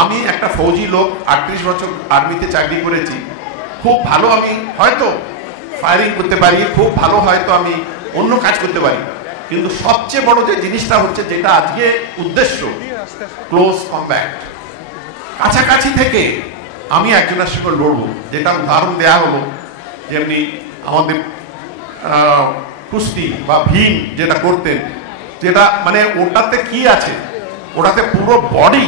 আমি একটা ফৌজি লোক, 38 বছর আর্মিতে চাকরি করেছি। খুব ভালো আমি হয়তো ফায়ারিং করতে পারি, খুব ভালো হয়তো আমি অন্য কাজ করতে পারি, কিন্তু সবচেয়ে বড় যে জিনিসটা হচ্ছে, যেটা আজকে উদ্দেশ্য, ক্লোজ কমব্যাট, কাছাকাছি থেকে আমি একজনের সঙ্গে লড়বো। যেটা উদাহরণ দেয়া হলো, যেমনি আমাদের কুস্তি বা ভীম যেটা করতেন, যেটা মানে ওটাতে কি আছে, ওটাতে পুরো বডি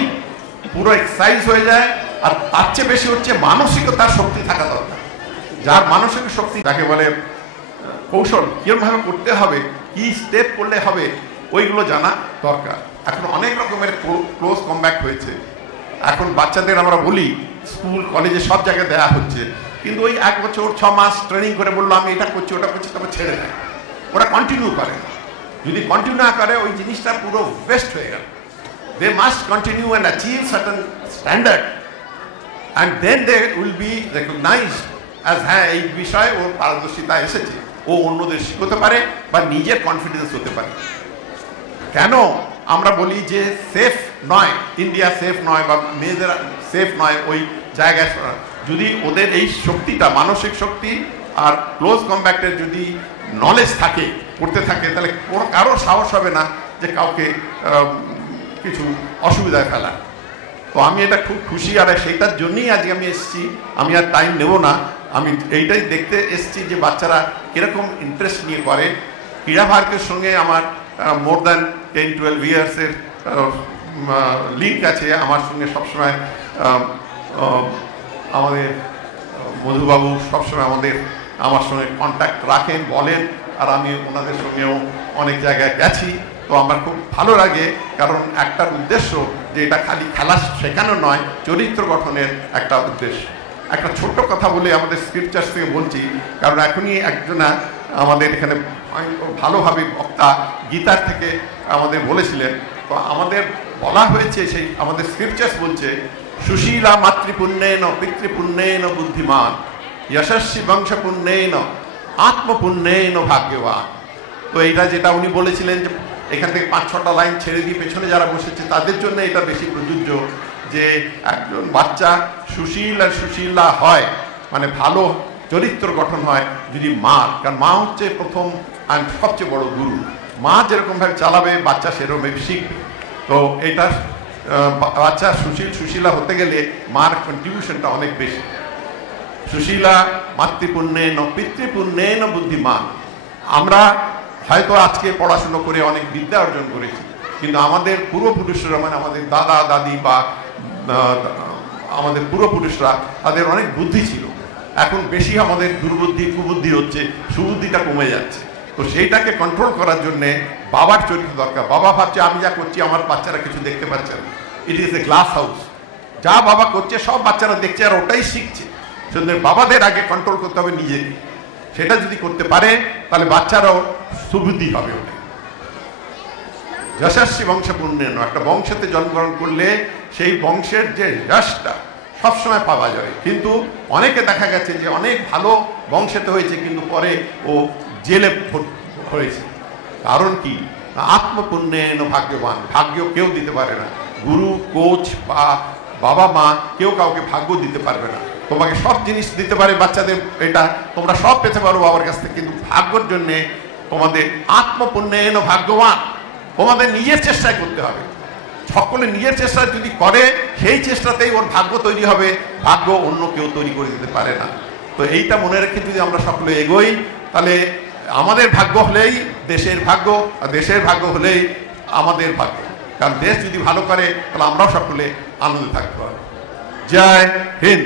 পুরো এক্সারসাইজ হয়ে যায়। আর তার চেয়ে বেশি হচ্ছে মানসিকতার শক্তি থাকা দরকার। যার মানসিক শক্তি, যাকে বলে কৌশল, কিরকমভাবে করতে হবে, কি স্টেপ করলে হবে, ওইগুলো জানা দরকার। এখন অনেক রকমের ক্লোজ কমব্যাট হয়েছে। এখন বাচ্চাদের আমরা বলি স্কুল কলেজে সব জায়গায় দেওয়া হচ্ছে, কিন্তু ওই 1 বছর 6 মাস ট্রেনিং করে বললো আমি এটা করছি ওটা করছি, তারপর ছেড়ে দেয়। ওরা কন্টিনিউ করে না। যদি কন্টিনিউ না করে ওই জিনিসটা পুরো ওয়েস্ট হয়ে গেল। They must continue and achieve certain standard, and then they will be recognised as হ্যাঁ এই বিষয়ে ওর পারদর্শিতা এসেছে, ও অন্যদের শিখতে পারে বা নিজের কনফিডেন্স হতে পারে। কেন আমরা বলি যে সেফ নয়, ইন্ডিয়া সেফ নয় বা মেয়েদের সেফ নয় ওই জায়গায়, যদি ওদের এই শক্তিটা মানসিক শক্তি আর ক্লোজ কমব্যাক্টের যদি নলেজ থাকে, করতে থাকে, তাহলে কোনো কারো সাহস হবে না যে কাউকে কিছু অসুবিধায় ফেলা। তো আমি এটা খুব খুশি, আর সেইটার জন্যই আজকে আমি এসেছি। আমি আর টাইম নেব না, আমি এইটাই দেখতে এসেছি যে বাচ্চারা কীরকম ইন্টারেস্ট নিয়ে করে। ক্রীড়া ভারতের সঙ্গে আমার মোর দ্যান 10-12 ইয়ার্সের লিঙ্ক আছে। আমার সঙ্গে সবসময় আমাদের মধুবাবু সবসময় আমার সঙ্গে কন্ট্যাক্ট রাখেন, বলেন, আর আমি ওনাদের সঙ্গেও অনেক জায়গায় গেছি। তো আমার খুব ভালো লাগে, কারণ একটা উদ্দেশ্য যে এটা খালি খেলা শেখানো নয়, চরিত্র গঠনের একটা উদ্দেশ্য। একটা ছোট্ট কথা বলে আমাদের স্ক্রিপচার্স থেকে বলছি, কারণ এখনই একজনা আমাদের এখানে ভালোভাবে বক্তা গীতার থেকে আমাদের বলেছিলেন। তো আমাদের বলা হয়েছে, সেই আমাদের স্ক্রিপচার্স বলছে, সুশীলা মাতৃপুণ্যেন পিতৃপুণ্যেন বুদ্ধিমান, যশস্বী বংশপুণ্যেন আত্মপুণ্যেন ভাগ্যবান। তো এইটা যেটা উনি বলেছিলেন, যে এখান থেকে 5-6টা লাইন ছেড়ে দিয়ে পেছনে যারা বসেছে তাদের জন্য এটা বেশি প্রযোজ্য, যে একজন বাচ্চা সুশীল আর সুশীলা হয়, মানে ভালো চরিত্র গঠন হয় যদি মার, কারণ মা হচ্ছে প্রথম আর সবচেয়ে বড় গুরু। মা যেরকমভাবে চালাবে বাচ্চা সেরকমভাবে শিখবে। তো এটা বাচ্চা সুশীলা হতে গেলে মার কন্ট্রিবিউশনটা অনেক বেশি। সুশীলা মাতৃপুণ্যেন পিতৃপুণ্যেন বুদ্ধিমান। আমরা হয়তো আজকে পড়াশুনো করে অনেক বিদ্যা অর্জন করেছি, কিন্তু আমাদের পূর্বপুরুষরা, মানে আমাদের দাদা দাদি বা আমাদের পূর্বপুরুষরা, তাদের অনেক বুদ্ধি ছিল। এখন বেশি আমাদের দুর্বুদ্ধি কুবুদ্ধি হচ্ছে, সুবুদ্ধিটা কমে যাচ্ছে। তো সেইটাকে কন্ট্রোল করার জন্যে বাবার চরিত্র দরকার। বাবা ভাবছে আমি যা করছি আমার বাচ্চারা কিছু দেখতে পাচ্ছে না, it is a glass house. যা বাবা করছে সব বাচ্চারা দেখছে আর ওটাই শিখছে। সেজন্য বাবাদের আগে কন্ট্রোল করতে হবে নিজেকে। সেটা যদি করতে পারে তাহলে বাচ্চারাও সুবুদ্ধি হবে। ওটা যশস্বী বংশপুণ্যেন, একটা বংশতে জন্মগ্রহণ করলে সেই বংশের যে যশটা সবসময় পাওয়া যায়। কিন্তু অনেকে দেখা গেছে যে অনেক ভালো বংশেতে হয়েছে, কিন্তু পরে ও জেলে হয়েছে। কারণ কি? আত্মপুণ্যেন ভাগ্যবান। ভাগ্য কেউ দিতে পারে না, গুরু কোচ বা বাবা মা কেউ কাউকে ভাগ্য দিতে পারবে না। তোমাকে সব জিনিস দিতে পারে বাচ্চাদের, এটা তোমরা সব পেতে পারো বাবার কাছ থেকে, কিন্তু ভাগ্যর জন্যে তোমাদের আত্মপুণ্যেন ভাগ্যবান, তোমাদের নিজের চেষ্টায় করতে হবে। সকলে নিজের চেষ্টা যদি করে, সেই চেষ্টাতেই ওর ভাগ্য তৈরি হবে। ভাগ্য অন্য কেউ তৈরি করে দিতে পারে না। তো এইটা মনে রেখে যদি আমরা সকলে এগোই, তাহলে আমাদের ভাগ্য হলেই দেশের ভাগ্য, আর দেশের ভাগ্য হলেই আমাদের ভাগ্য। কারণ দেশ যদি ভালো করে তাহলে আমরাও সকলে আনন্দে থাকতে পারবো। জয় হিন্দ।